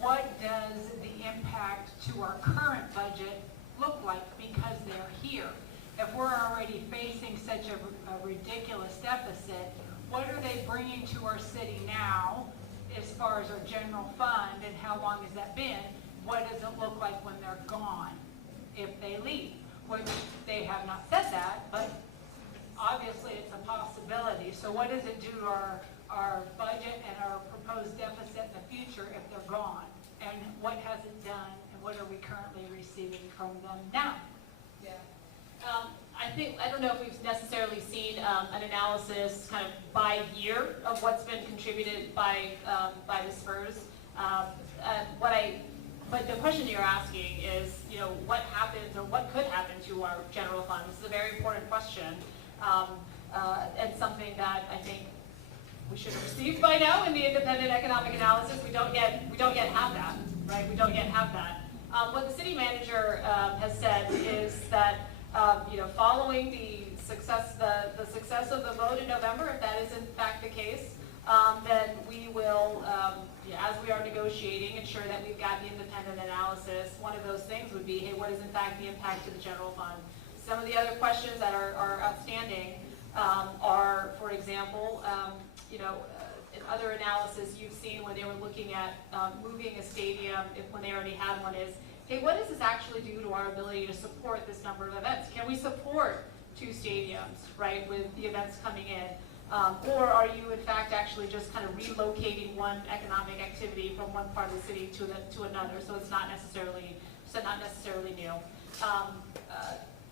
what does the impact to our current budget look like because they're here? If we're already facing such a ridiculous deficit, what are they bringing to our city now as far as our general fund, and how long has that been? What does it look like when they're gone, if they leave? Which they have not said that, but obviously it's a possibility. So what does it do to our budget and our proposed deficit in the future if they're gone? And what has it done, and what are we currently receiving from them now? Yeah. I don't know if we've necessarily seen an analysis kind of by year of what's been contributed by the Spurs. But the question you're asking is, what happens or what could happen to our general fund? This is a very important question, and something that I think we should have received by now in the independent economic analysis. We don't yet have that, right? We don't yet have that. What the city manager has said is that following the success of the vote in November, if that is in fact the case, then we will, as we are negotiating, ensure that we've got the independent analysis. One of those things would be, hey, what is in fact the impact to the general fund? Some of the other questions that are outstanding are, for example, in other analysis you've seen where they were looking at moving a stadium when they already had one is, hey, what does this actually do to our ability to support this number of events? Can we support 2 stadiums, right, with the events coming in? Or are you, in fact, actually just kind of relocating one economic activity from one part of the city to another? So it's not necessarily new.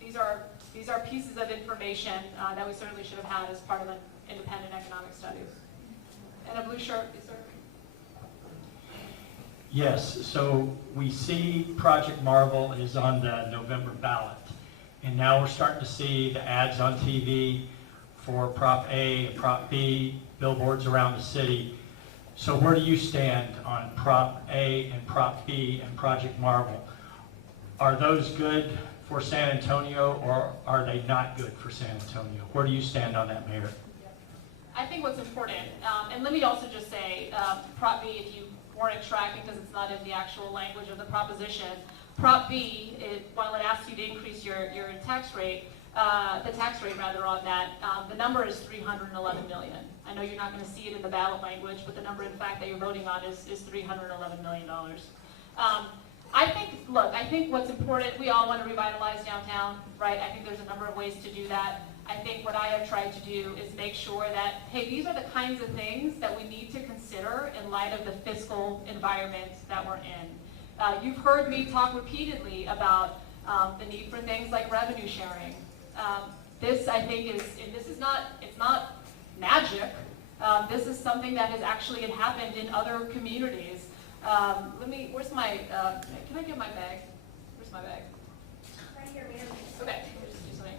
These are pieces of information that we certainly should have had as part of an independent economic studies. And a blue shirt, yes, sir. Yes, so we see Project Marvel is on the November ballot. And now we're starting to see the ads on TV for Prop A and Prop B, billboards around the city. So where do you stand on Prop A and Prop B and Project Marvel? Are those good for San Antonio, or are they not good for San Antonio? Where do you stand on that, Mayor? I think what's important, and let me also just say, Prop B, if you weren't tracking because it's not in the actual language of the proposition, Prop B, while it asks you to increase your tax rate, the tax rate rather on that, the number is $311 million. I know you're not going to see it in the ballot language, but the number in fact that you're voting on is $311 million. I think what's important, we all want to revitalize downtown, right? I think there's a number of ways to do that. I think what I have tried to do is make sure that, hey, these are the kinds of things that we need to consider in light of the fiscal environment that we're in. You've heard me talk repeatedly about the need for things like revenue sharing. This, I think, it's not magic. This is something that has actually happened in other communities. Where's my, can I get my bag? Where's my bag? Right here, ma'am. Okay, we'll just do something.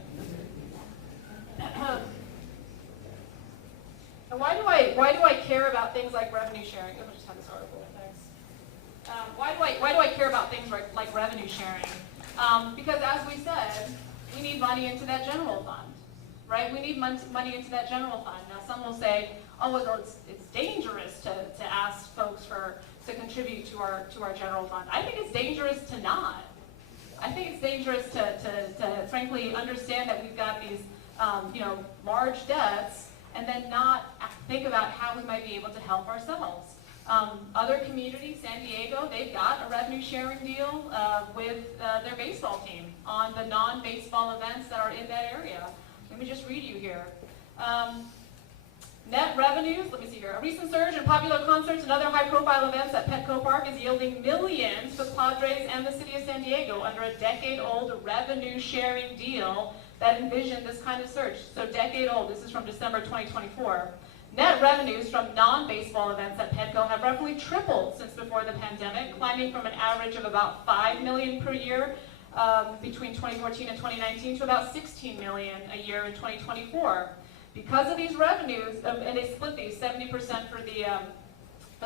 And why do I care about things like revenue sharing? Let me just have this article, thanks. Why do I care about things like revenue sharing? Because as we said, we need money into that general fund, right? We need money into that general fund. Now some will say, oh, well, it's dangerous to ask folks to contribute to our general fund. I think it's dangerous to not. I think it's dangerous to frankly understand that we've got these large debts and then not think about how we might be able to help ourselves. Other communities, San Diego, they've got a revenue sharing deal with their baseball team on the non-baseball events that are in that area. Let me just read you here. Net revenues, let me see here. A recent surge in popular concerts and other high-profile events at Petco Park is yielding millions to Padres and the city of San Diego under a decade-old revenue-sharing deal that envisioned this kind of surge. So decade-old, this is from December 2024. Net revenues from non-baseball events at Petco have roughly tripled since before the pandemic, climbing from an average of about $5 million per year between 2014 and 2019 to about $16 million a year in 2024. Because of these revenues, and they split these 70% for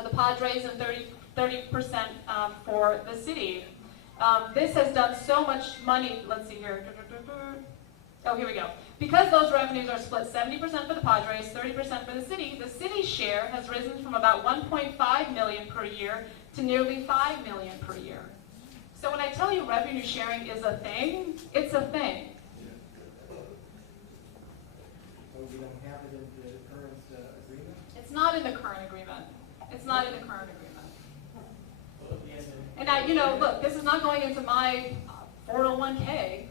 the Padres and 30% for the city. This has done so much money, let's see here. Oh, here we go. Because those revenues are split 70% for the Padres, 30% for the city's share has risen from about 1.5 million per year to nearly 5 million per year. So when I tell you revenue sharing is a thing, it's a thing. So we don't have it in the current agreement? It's not in the current agreement. It's not in the current agreement. Well, at the end of And I, look, this is not going into my 401k.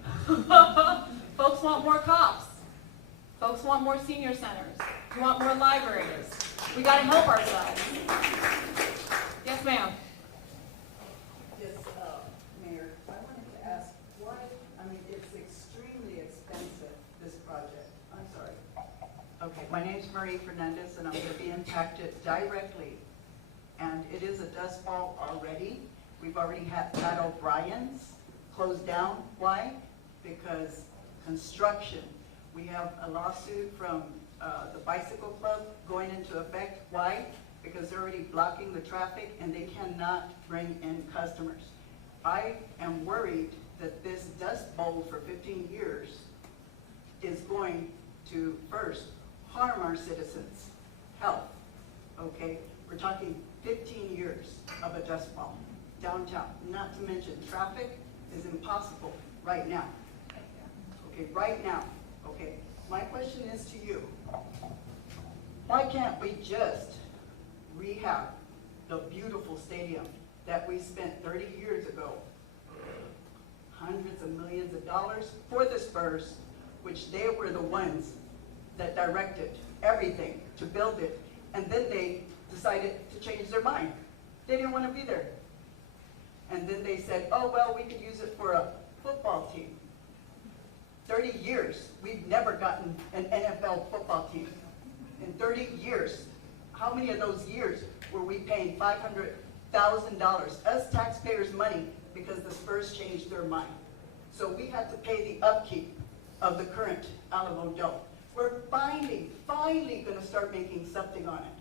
Folks want more cops. Folks want more senior centers. We want more libraries. We got to help ourselves. Yes, ma'am. Yes, Mayor, I wanted to ask why, it's extremely expensive, this project. I'm sorry. Okay, my name's Marie Fernandez, and I'm going to be impacted directly. And it is a dust ball already. We've already had Pat O'Brien's closed down. Why? Because construction. We have a lawsuit from the bicycle club going into effect. Why? Because they're already blocking the traffic and they cannot bring in customers. I am worried that this dust bowl for 15 years is going to first harm our citizens' health. Okay? We're talking 15 years of a dust bowl downtown. Not to mention traffic is impossible right now. Okay, right now. Okay, my question is to you. Why can't we just rehab the beautiful stadium that we spent 30 years ago, hundreds of millions of dollars for the Spurs, which they were the ones that directed everything to build it, and then they decided to change their mind. They didn't want to be there. And then they said, oh, well, we could use it for a football team. 30 years, we've never gotten an NFL football team. In 30 years, how many of those years were we paying $500,000, us taxpayers' money, because the Spurs changed their mind? So we had to pay the upkeep of the current Alamo Dome. We're finally going to start making something on it.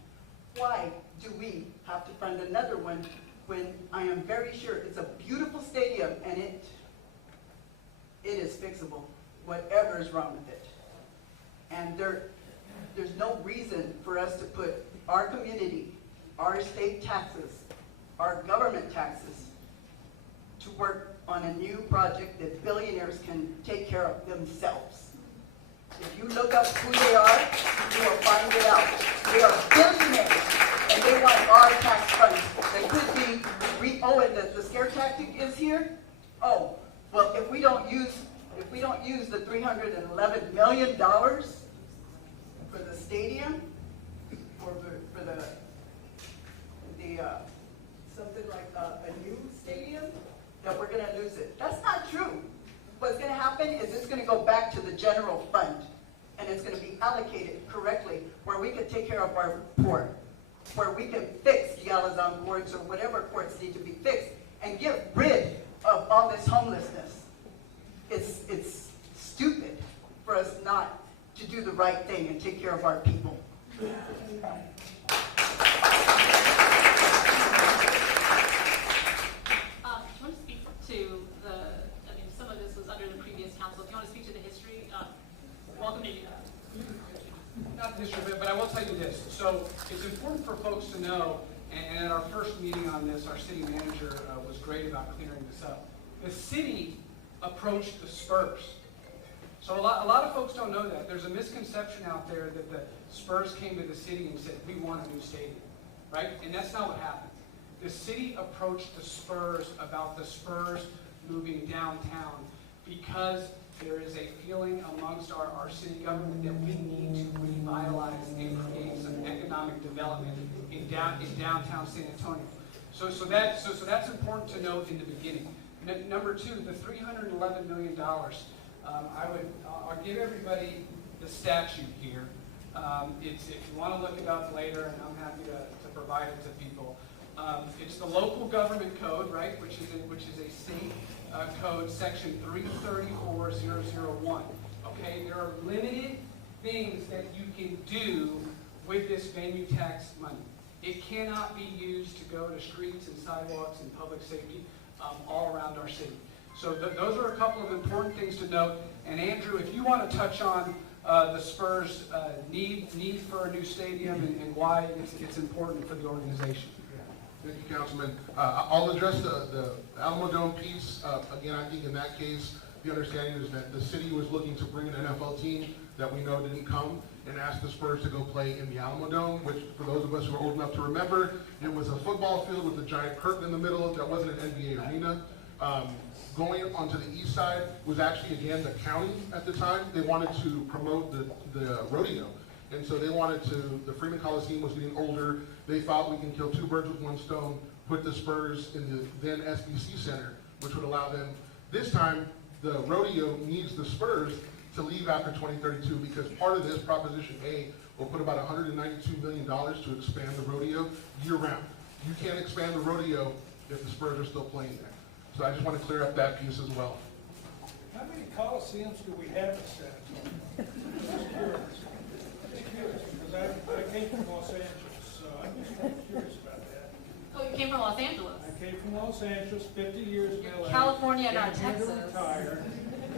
Why do we have to fund another one when I am very sure it's a beautiful stadium and it is fixable, whatever is wrong with it? And there's no reason for us to put our community, our state taxes, our government taxes to work on a new project that billionaires can take care of themselves. If you look up who they are, you will find it out. They are billionaires, and they want our tax funds. They could be, and the scare tactic is here. Oh, well, if we don't use the $311 million for the stadium, or for the something like a new stadium, that we're going to lose it. That's not true. What's going to happen is it's going to go back to the general fund, and it's going to be allocated correctly, where we can take care of our poor, where we can fix the Alazan courts or whatever courts need to be fixed, and get rid of all this homelessness. It's stupid for us not to do the right thing and take care of our people. To some of this was under the previous council. If you want to speak to the history, welcome to you. Not the history of it, but I will tell you this. So it's important for folks to know, and at our first meeting on this, our city manager was great about clearing this up. The city approached the Spurs. So a lot of folks don't know that. There's a misconception out there that the Spurs came to the city and said, we want a new stadium, right? And that's not what happened. The city approached the Spurs about the Spurs moving downtown because there is a feeling amongst our city government that we need to revitalize and create some economic development in downtown San Antonio. So that's important to note in the beginning. Number two, the $311 million. I'll give everybody the statute here. If you want to look it up later, and I'm happy to provide it to people. It's the local government code, right, which is a state code, section 334001. Okay, there are limited things that you can do with this venue tax money. It cannot be used to go to streets and sidewalks and public safety. all around our city. So those are a couple of important things to note. And Andrew, if you want to touch on the Spurs' need for a new stadium and why it's important for the organization. Thank you, Councilman. I'll address the Alamo Dome piece. Again, I think in that case, the understanding is that the city was looking to bring an NFL team that we know didn't come and asked the Spurs to go play in the Alamo Dome, which for those of us who are old enough to remember, it was a football field with a giant curtain in the middle that wasn't an NBA arena. Going onto the east side was actually, again, the county at the time. They wanted to promote the rodeo. And so they wanted to, the Freeman Coliseum was getting older. They thought we can kill two birds with one stone, put the Spurs in the then SBC Center, which would allow them, this time, the rodeo needs the Spurs to leave after 2032 because part of this, Proposition A, will put about $192 million to expand the rodeo year-round. You can't expand the rodeo if the Spurs are still playing there. So I just want to clear up that piece as well. How many Coliseums do we have in San Antonio? Just curious. Just curious, because I came from Los Angeles, so I'm just kind of curious about that. Oh, you came from Los Angeles? I came from Los Angeles, 50 years in LA. California, not Came here to Texas. retire.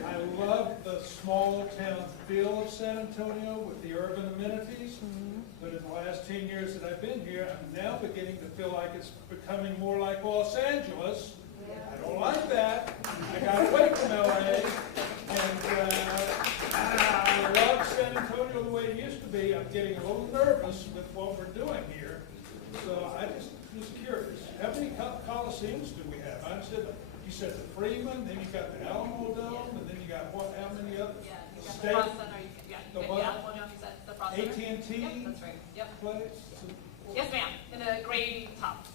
I love the small town feel of San Antonio with the urban amenities. But in the last 10 years that I've been here, I'm now beginning to feel like it's becoming more like Los Angeles. I don't like that. I got away from LA. And I love San Antonio the way it used to be. I'm getting a little nervous with what we're doing here. So I just was curious. How many Coliseums do we have? I said, you said the Freeman, then you got the Alamo Dome, and then you got what? How many others? Yeah, you got the State? Frost Center, you got The the what? Alamo Dome, you said the Frost Center. AT&T? Yep, that's right, yep. Place? Yes, ma'am, in a gray top.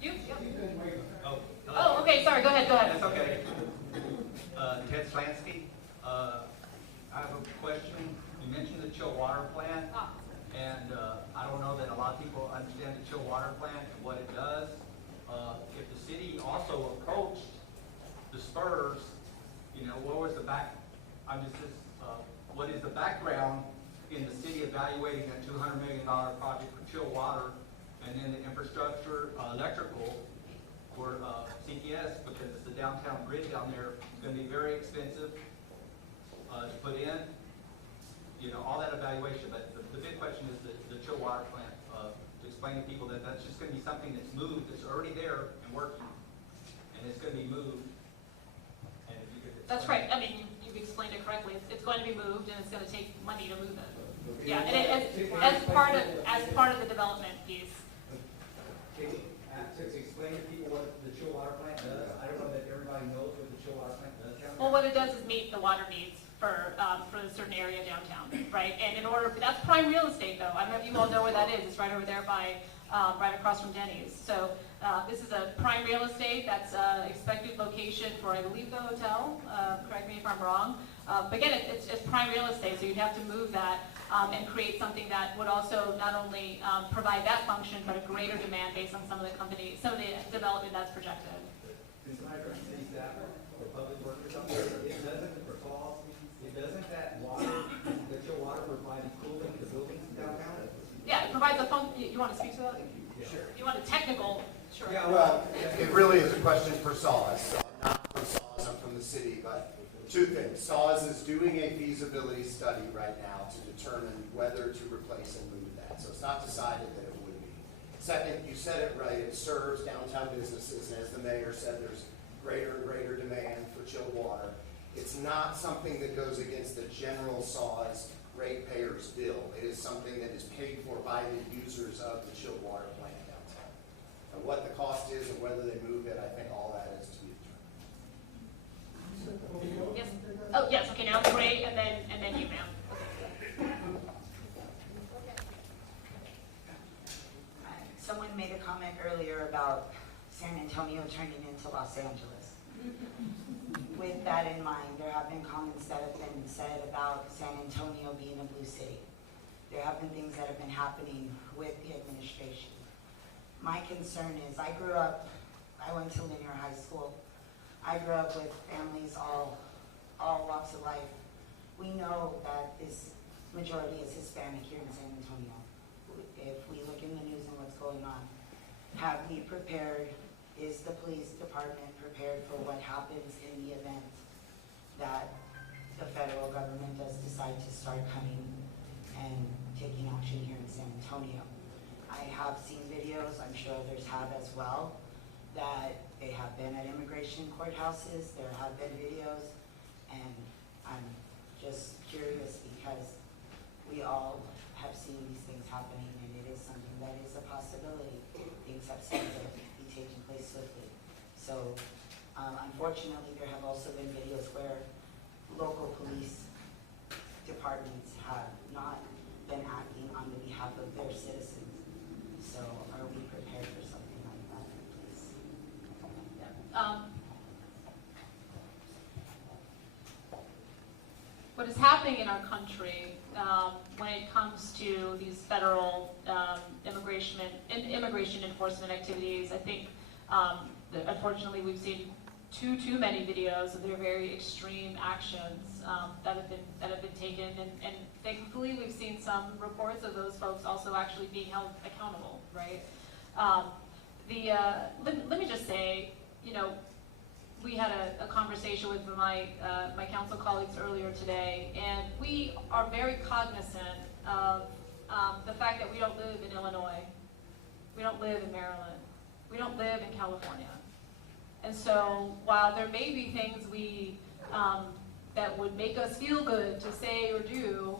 You? Yep. Oh, Oh, okay, sorry, go ahead. that's okay. Ted Slansky, I have a question. You mentioned the chill water plant, and I don't know that a lot of people understand the chill water plant and what it does. If the city also approached the Spurs, you know, what was the what is the background in the city evaluating a $200 million project for chill water, and then the infrastructure, electrical for CTS, because the downtown grid down there is going to be very expensive to put in. You know, all that evaluation, but the big question is the chill water plant, to explain to people that that's just going to be something that's moved, that's already there and working, and it's going to be moved. And if you could That's right, I mean, you've explained it correctly, it's going to be moved and it's going to take money to move it. Yeah, and as part of the development piece. To explain to people what the chill water plant does, I don't know that everybody knows what the chill water plant does. Well, what it does is meet the water needs for a certain area downtown, right? And in order, that's prime real estate though. I don't know if you all know where that is. It's right over there by, right across from Denny's. So this is a prime real estate. That's expected location for, I believe, the hotel. Correct me if I'm wrong. But again, it's prime real estate, so you'd have to move that and create something that would also not only provide that function, but a greater demand based on some of the development that's projected. Since I address city staff or public workers up there, doesn't that water, the chill water provide cooling to buildings downtown? Yeah, it provides a you want to speak to that? Sure. You want a technical, sure. Yeah, well, it really is a question for SAWS. So I'm not from SAWS, I'm from the city, but two things. SAWS is doing a feasibility study right now to determine whether to replace and move that. So it's not decided that it would be. Second, you said it right, it serves downtown businesses, and as the mayor said, there's greater and greater demand for chilled water. It's not something that goes against the general SAWS ratepayers bill. It is something that is paid for by the users of the chilled water plant downtown. And what the cost is and whether they move it, I think all that is to be determined. Yes. Oh, yes. Okay. Now it's Ray, and then you, ma'am. Someone made a comment earlier about San Antonio turning into Los Angeles. With that in mind, there have been comments that have been said about San Antonio being a blue city. There have been things that have been happening with the administration. My concern is, I went to linear high school. I grew up with families all walks of life. We know that this majority is Hispanic here in San Antonio. If we look in the news and what's going on, have we prepared is the police department prepared for what happens in the event that the federal government does decide to start coming and taking action here in San Antonio? I have seen videos, I'm sure others have as well, that they have been at immigration courthouses, there have been videos, and I'm just curious because we all have seen these things happening, and it is something that is a possibility. Things have seemed to be taking place swiftly. So, unfortunately, there have also been videos where local police departments have not been acting on the behalf of their citizens. So are we prepared for something like that, please? What is happening in our country when it comes to these federal immigration enforcement activities, I think that unfortunately we've seen too many videos of their very extreme actions that have been taken, and thankfully we've seen some reports of those folks also actually being held accountable, right? Let me just say, you know, we had a conversation with my council colleagues earlier today, and we are very cognizant of the fact that we don't live in Illinois, we don't live in Maryland, we don't live in California. And so while there may be things that would make us feel good to say or do,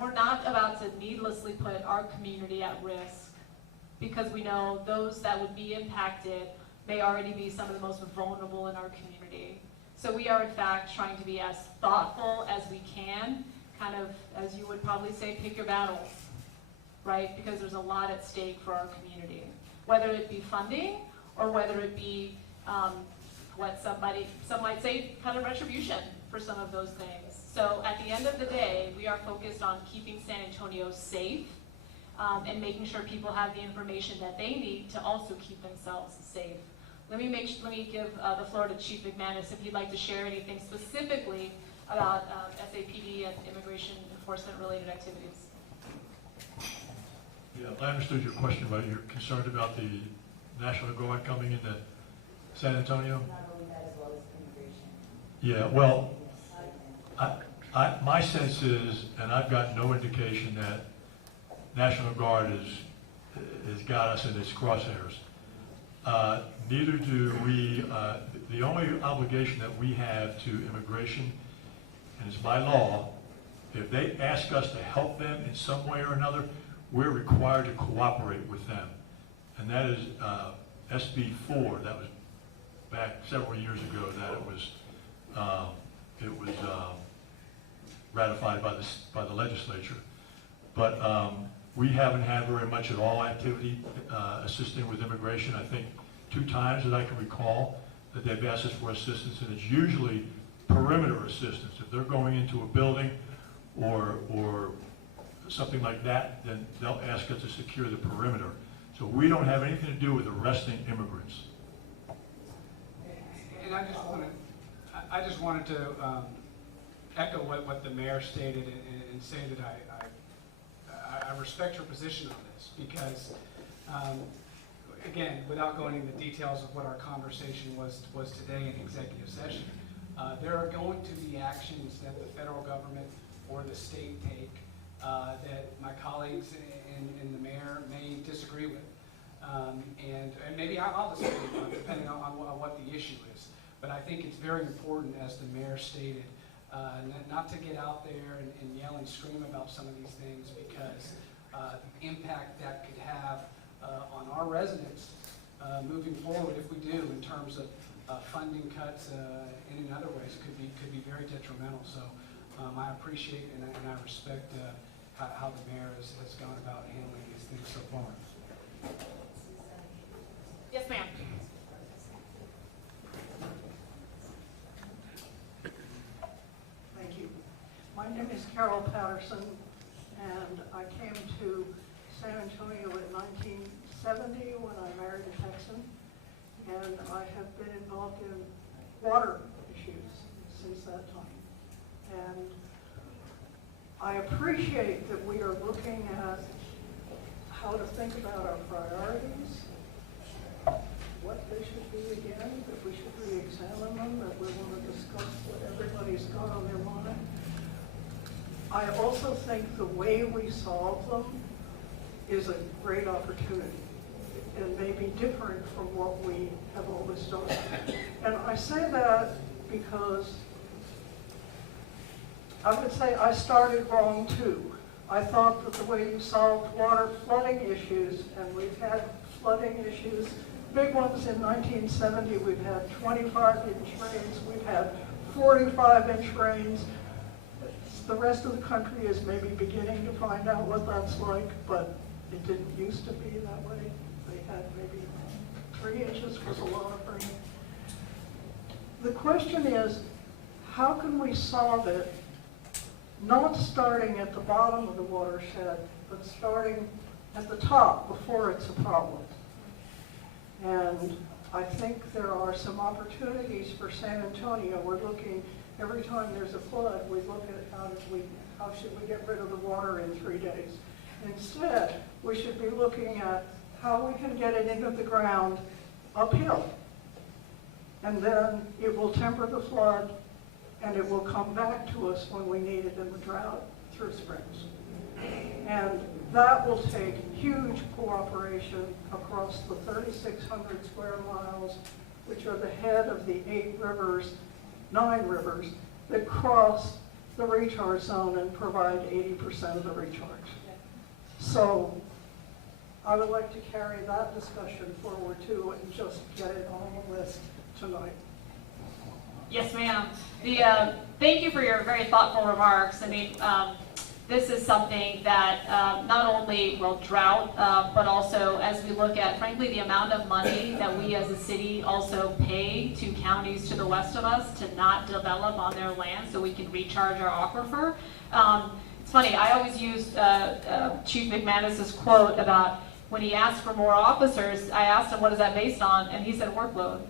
we're not about to needlessly put our community at risk, because we know those that would be impacted may already be some of the most vulnerable in our community. So we are in fact trying to be as thoughtful as we can, kind of, as you would probably say, pick your battles, right? Because there's a lot at stake for our community, whether it be funding or whether it be what some might say kind of retribution for some of those things. So at the end of the day, we are focused on keeping San Antonio safe and making sure people have the information that they need to also keep themselves safe. Let me give the floor to Chief McManus if he'd like to share anything specifically about SAPD and immigration enforcement related activities. Yeah, I understood your question about, you're concerned about the National Guard coming into San Antonio? Not only that, as well as immigration. Yeah, well, my sense is, and I've got no indication that National Guard has got us in its crosshairs. Neither do we. The only obligation that we have to immigration, and it's by law, if they ask us to help them in some way or another, we're required to cooperate with them. And that is SB 4. That was back several years ago that it was ratified by the legislature. But we haven't had very much at all activity assisting with immigration. I think 2 times that I can recall that they've asked us for assistance, and it's usually perimeter assistance. If they're going into a building or something like that, then they'll ask us to secure the perimeter. So we don't have anything to do with arresting immigrants. And I just wanted to echo what the mayor stated and say that I respect your position on this, because again, without going into the details of what our conversation was today in executive session, there are going to be actions that the federal government or the state take that my colleagues and the mayor may disagree with. And maybe I'll disagree with, depending on what the issue is. But I think it's very important, as the mayor stated, not to get out there and yell and scream about some of these things, because the impact that could have on our residents moving forward, if we do, in terms of funding cuts and in other ways, could be very detrimental. So I appreciate and I respect how the mayor has gone about handling these things so far. Yes, ma'am. Thank you. My name is Carol Patterson, and I came to San Antonio in 1970 when I married a Texan, and I have been involved in water issues since that time. And I appreciate that we are looking at how to think about our priorities, what they should be again, that we should re-examine them, that we want to discuss what everybody's got on their mind. I also think the way we solve them is a great opportunity and may be different from what we have always done. And I say that because I would say I started wrong too. I thought that the way you solved water flooding issues, and we've had flooding issues, big ones in 1970, we've had 25-inch rains, we've had 45-inch rains. The rest of the country is maybe beginning to find out what that's like, but it didn't used to be that way. They had maybe 3 inches was a lot of rain. The question is, how can we solve it, not starting at the bottom of the watershed, but starting at the top before it's a problem? And I think there are some opportunities for San Antonio. We're looking, every time there's a flood, we look at how should we get rid of the water in 3 days. Instead, we should be looking at how we can get it into the ground uphill. And then it will temper the flood, and it will come back to us when we need it in the drought through springs. And that will take huge cooperation across the 3,600 square miles, which are the head of the 9 rivers that cross the recharge zone and provide 80% of the recharge. So I would like to carry that discussion forward too and just get it on the list tonight. Yes, ma'am. Thank you for your very thoughtful remarks. I mean, this is something that not only will drought, but also as we look at, frankly, the amount of money that we as a city also pay to counties to the west of us to not develop on their land so we can recharge our aquifer. It's funny, I always use Chief McManus's quote about when he asked for more officers, I asked him, what is that based on? And he said, workload,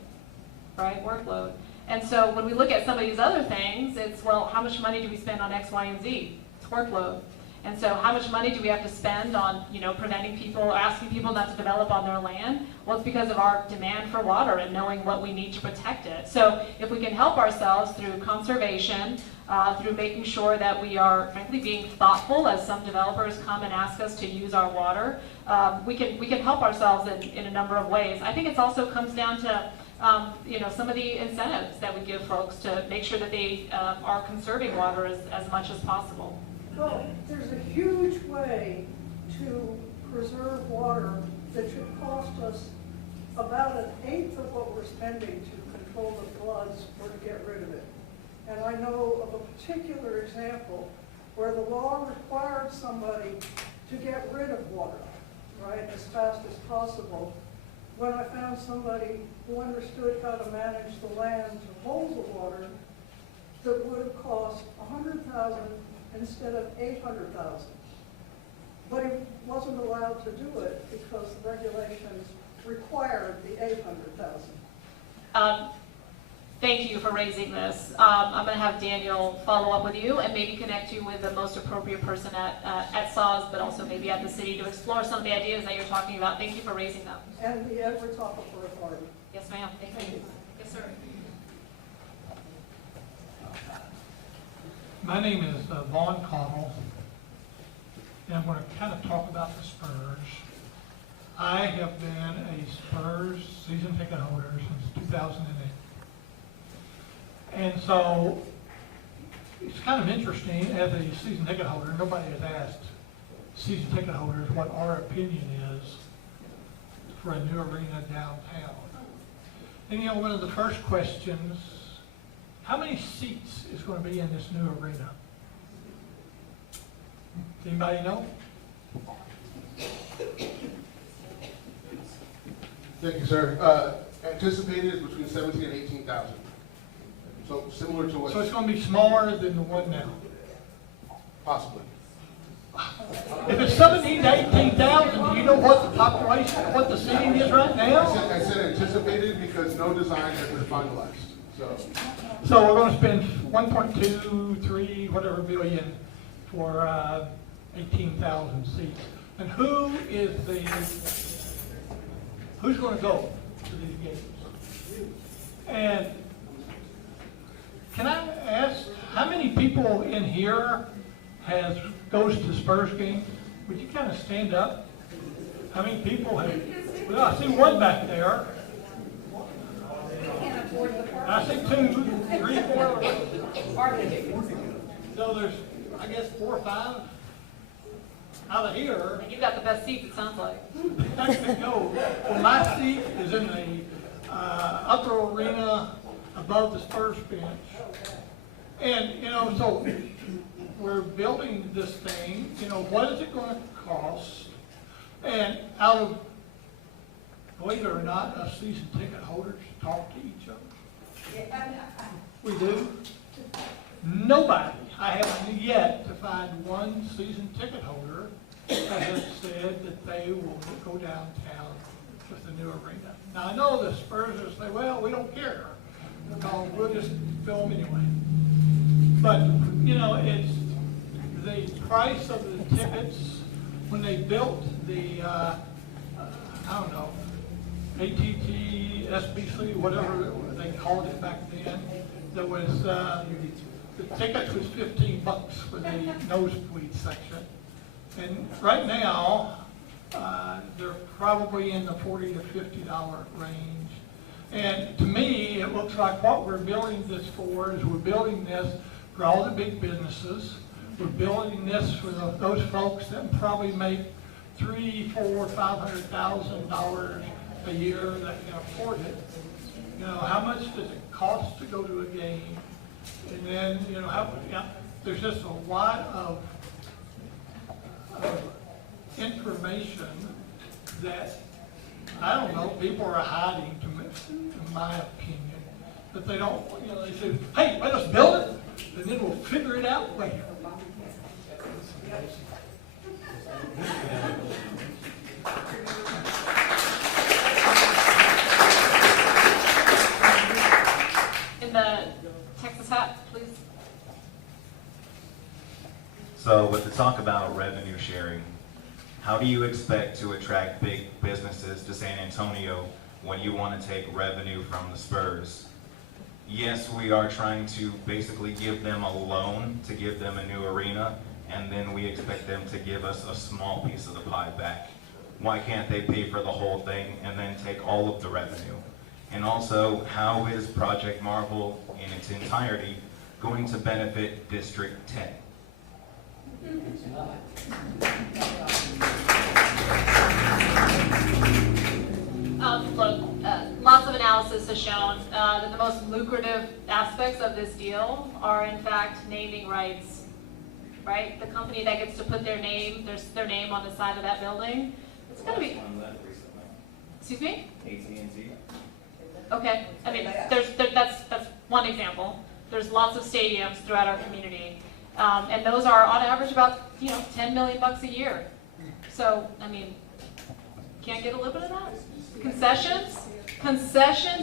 right? Workload. And so when we look at some of these other things, it's, well, how much money do we spend on X, Y, and Z? It's workload. And so how much money do we have to spend on, preventing people, or asking people not to develop on their land? Well, it's because of our demand for water and knowing what we need to protect it. So if we can help ourselves through conservation, through making sure that we are, frankly, being thoughtful as some developers come and ask us to use our water, we can help ourselves in a number of ways. I think it also comes down to some of the incentives that we give folks to make sure that they are conserving water as much as possible. Well, there's a huge way to preserve water that should cost us about 1/8 of what we're spending to control the floods or to get rid of it. And I know of a particular example where the law required somebody to get rid of water, right, as fast as possible. When I found somebody who understood how to manage the land to hold the water, that would have cost $100,000 instead of $800,000. But he wasn't allowed to do it because the regulations required the $800,000. Thank you for raising this. I'm going to have Daniel follow up with you and maybe connect you with the most appropriate person at SAWS, but also maybe at the city to explore some of the ideas that you're talking about. Thank you for raising them. And the Edwards Aquifer Authority. Yes, ma'am. Thank you. Yes, sir. My name is Vaughn Connell, and I'm going to kind of talk about the Spurs. I have been a Spurs season ticket holder since 2008. And so it's kind of interesting, as a season ticket holder, nobody has asked season ticket holders what our opinion is for a new arena downtown. And one of the first questions, how many seats is going to be in this new arena? Does anybody know? Thank you, sir. Anticipated is between 17 and 18,000. So similar to what... So it's going to be smaller than the one now? Possibly. If it's 17 to 18,000, do you know what the population, what the seating is right now? I said anticipated because no design has been finalized. So we're going to spend 1.23 whatever billion for 18,000 seats. And who's going to go? to these games. And can I ask, how many people in here goes to Spurs games? Would you kind of stand up? How many people have, well, I see one back there. I see 2, 3, 4. So there's, I guess, 4 or 5 out of here. And you've got the best seats, it sounds like. No, well, my seat is in the upper arena above the Spurs bench. And, so we're building this thing, what is it going to cost? And out of, believe it or not, us season ticket holders talk to each other. We do. Nobody, I haven't yet to find one season ticket holder that has said that they will go downtown with the new arena. Now, I know the Spurs will say, well, we don't care, because we'll just fill them anyway. But, it's the price of the tickets when they built the, I don't know, ATT, SBC, whatever they called it back then, there was, the tickets was $15 for the nosebleed section. And right now, they're probably in the $40 to $50 range. And to me, it looks like what we're building this for is we're building this for all the big businesses. We're building this for those folks that probably make $300,000, $400,000, $500,000 a year that can afford it. How much does it cost to go to a game? And then, there's just a lot of information that, I don't know, people are hiding, in my opinion. But they don't, they say, hey, let us build it, and then we'll figure it out later. In the Texas hat, please. So with the talk about revenue sharing, how do you expect to attract big businesses to San Antonio when you want to take revenue from the Spurs? Yes, we are trying to basically give them a loan to give them a new arena, and then we expect them to give us a small piece of the pie back. Why can't they pay for the whole thing and then take all of the revenue? And also, how is Project Marvel in its entirety going to benefit District 10? Look, lots of analysis has shown that the most lucrative aspects of this deal are, in fact, naming rights, right? The company that gets to put their name on the side of that building, it's going to be. Excuse me? AT&T. Okay, I mean, that's one example. There's lots of stadiums throughout our community, and those are on average about $10 million a year. So, I mean, can't get a little bit of that? Concessions.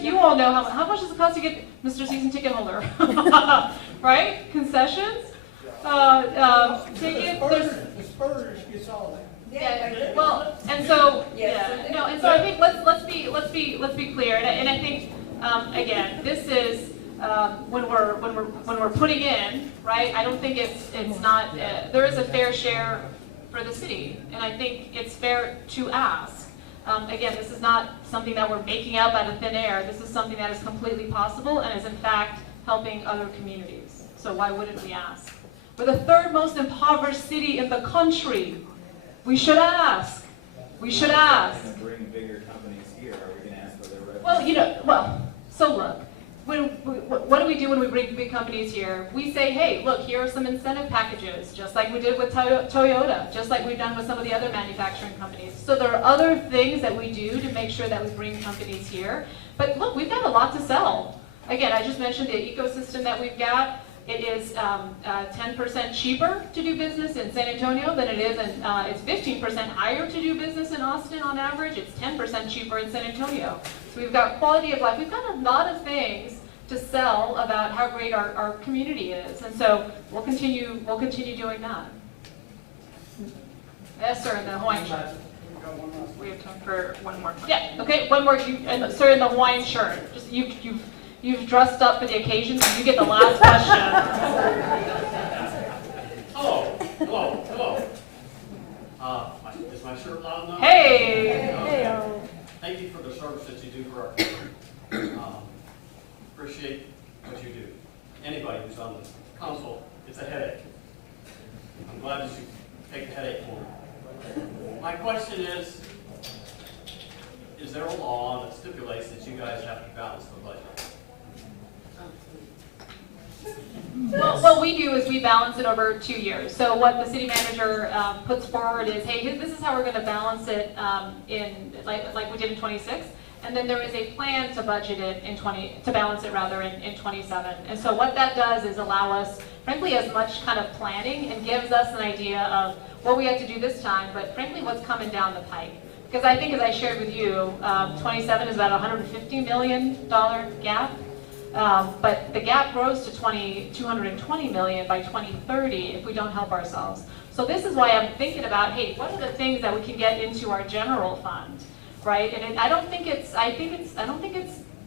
You all know how much does it cost to get Mr. Season Ticket Holder, right? Concessions. Ticket. The Spurs gets all that. Yeah. Well, and so and so I think let's be clear, and I think again, this is when we're putting in, right? I don't think it's not there is a fair share for the city, and I think it's fair to ask. Again, this is not something that we're making up out of thin air. This is something that is completely possible and is in fact helping other communities. So why wouldn't we ask? We're the third most impoverished city in the country. We should ask. We should ask. Are we going to bring bigger companies here? Are we going to ask for their revenue? Well, so look, what do we do when we bring big companies here? We say, hey, look, here are some incentive packages, just like we did with Toyota, just like we've done with some of the other manufacturing companies. So there are other things that we do to make sure that we bring companies here. But look, we've got a lot to sell. Again, I just mentioned the ecosystem that we've got. It is 10% cheaper to do business in San Antonio than it is, and it's 15% higher to do business in Austin on average. It's 10% cheaper in San Antonio. So we've got quality of life. We've got a lot of things to sell about how great our community is, and so we'll continue doing that. Yes, sir, in the Hawaiian shirt. We have time for one more question. Yeah, okay, one more, and sir, in the Hawaiian shirt, just, you've dressed up for the occasion, so you get the last question. Hello. Is my shirt loud enough? Hey! Okay. Thank you for the service that you do for our community. Appreciate what you do. Anybody who's on the council, it's a headache. I'm glad that you take the headache for me. My question is there a law that stipulates that you guys have to balance the budget? Well, what we do is we balance it over 2 years. So what the city manager puts forward is, hey, this is how we're going to balance it in like we did in 26. And then there is a plan to budget it in balance it rather in 27. And so what that does is allow us, frankly, as much kind of planning and gives us an idea of what we have to do this time, but frankly, what's coming down the pipe. Because I think, as I shared with you, 27 is about a $150 million gap. But the gap grows to $220 million by 2030 if we don't help ourselves. So this is why I'm thinking about, hey, what are the things that we can get into our general fund, right? And I don't think it's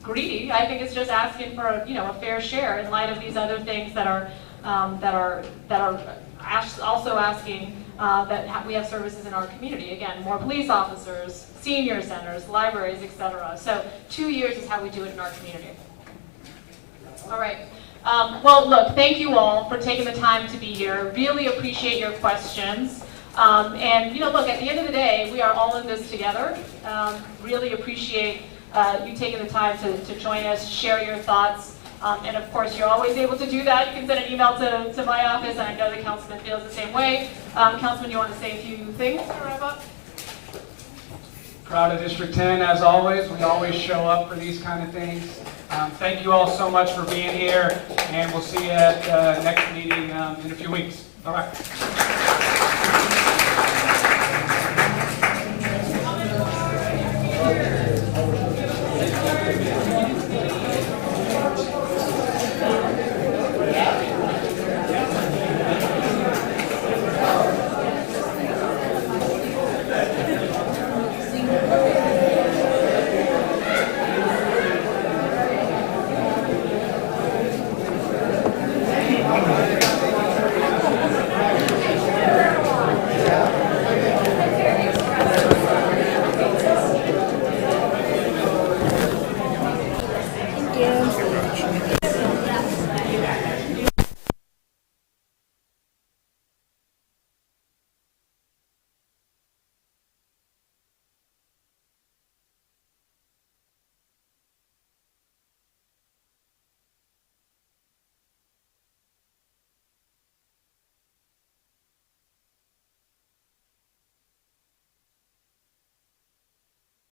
greedy. I think it's just asking for a fair share in light of these other things that are also asking that we have services in our community. Again, more police officers, senior centers, libraries, etc. So 2 years is how we do it in our community. All right. Well, look, thank you all for taking the time to be here. Really appreciate your questions. And, look, at the end of the day, we are all in this together. Really appreciate you taking the time to join us, share your thoughts. And, of course, you're always able to do that. You can send an email to my office, and I know the councilman feels the same way. Councilman, you want to say a few things to wrap up? Proud of District 10, as always. We always show up for these kind of things. Thank you all so much for being here, and we'll see you at the next meeting in a few weeks. All right.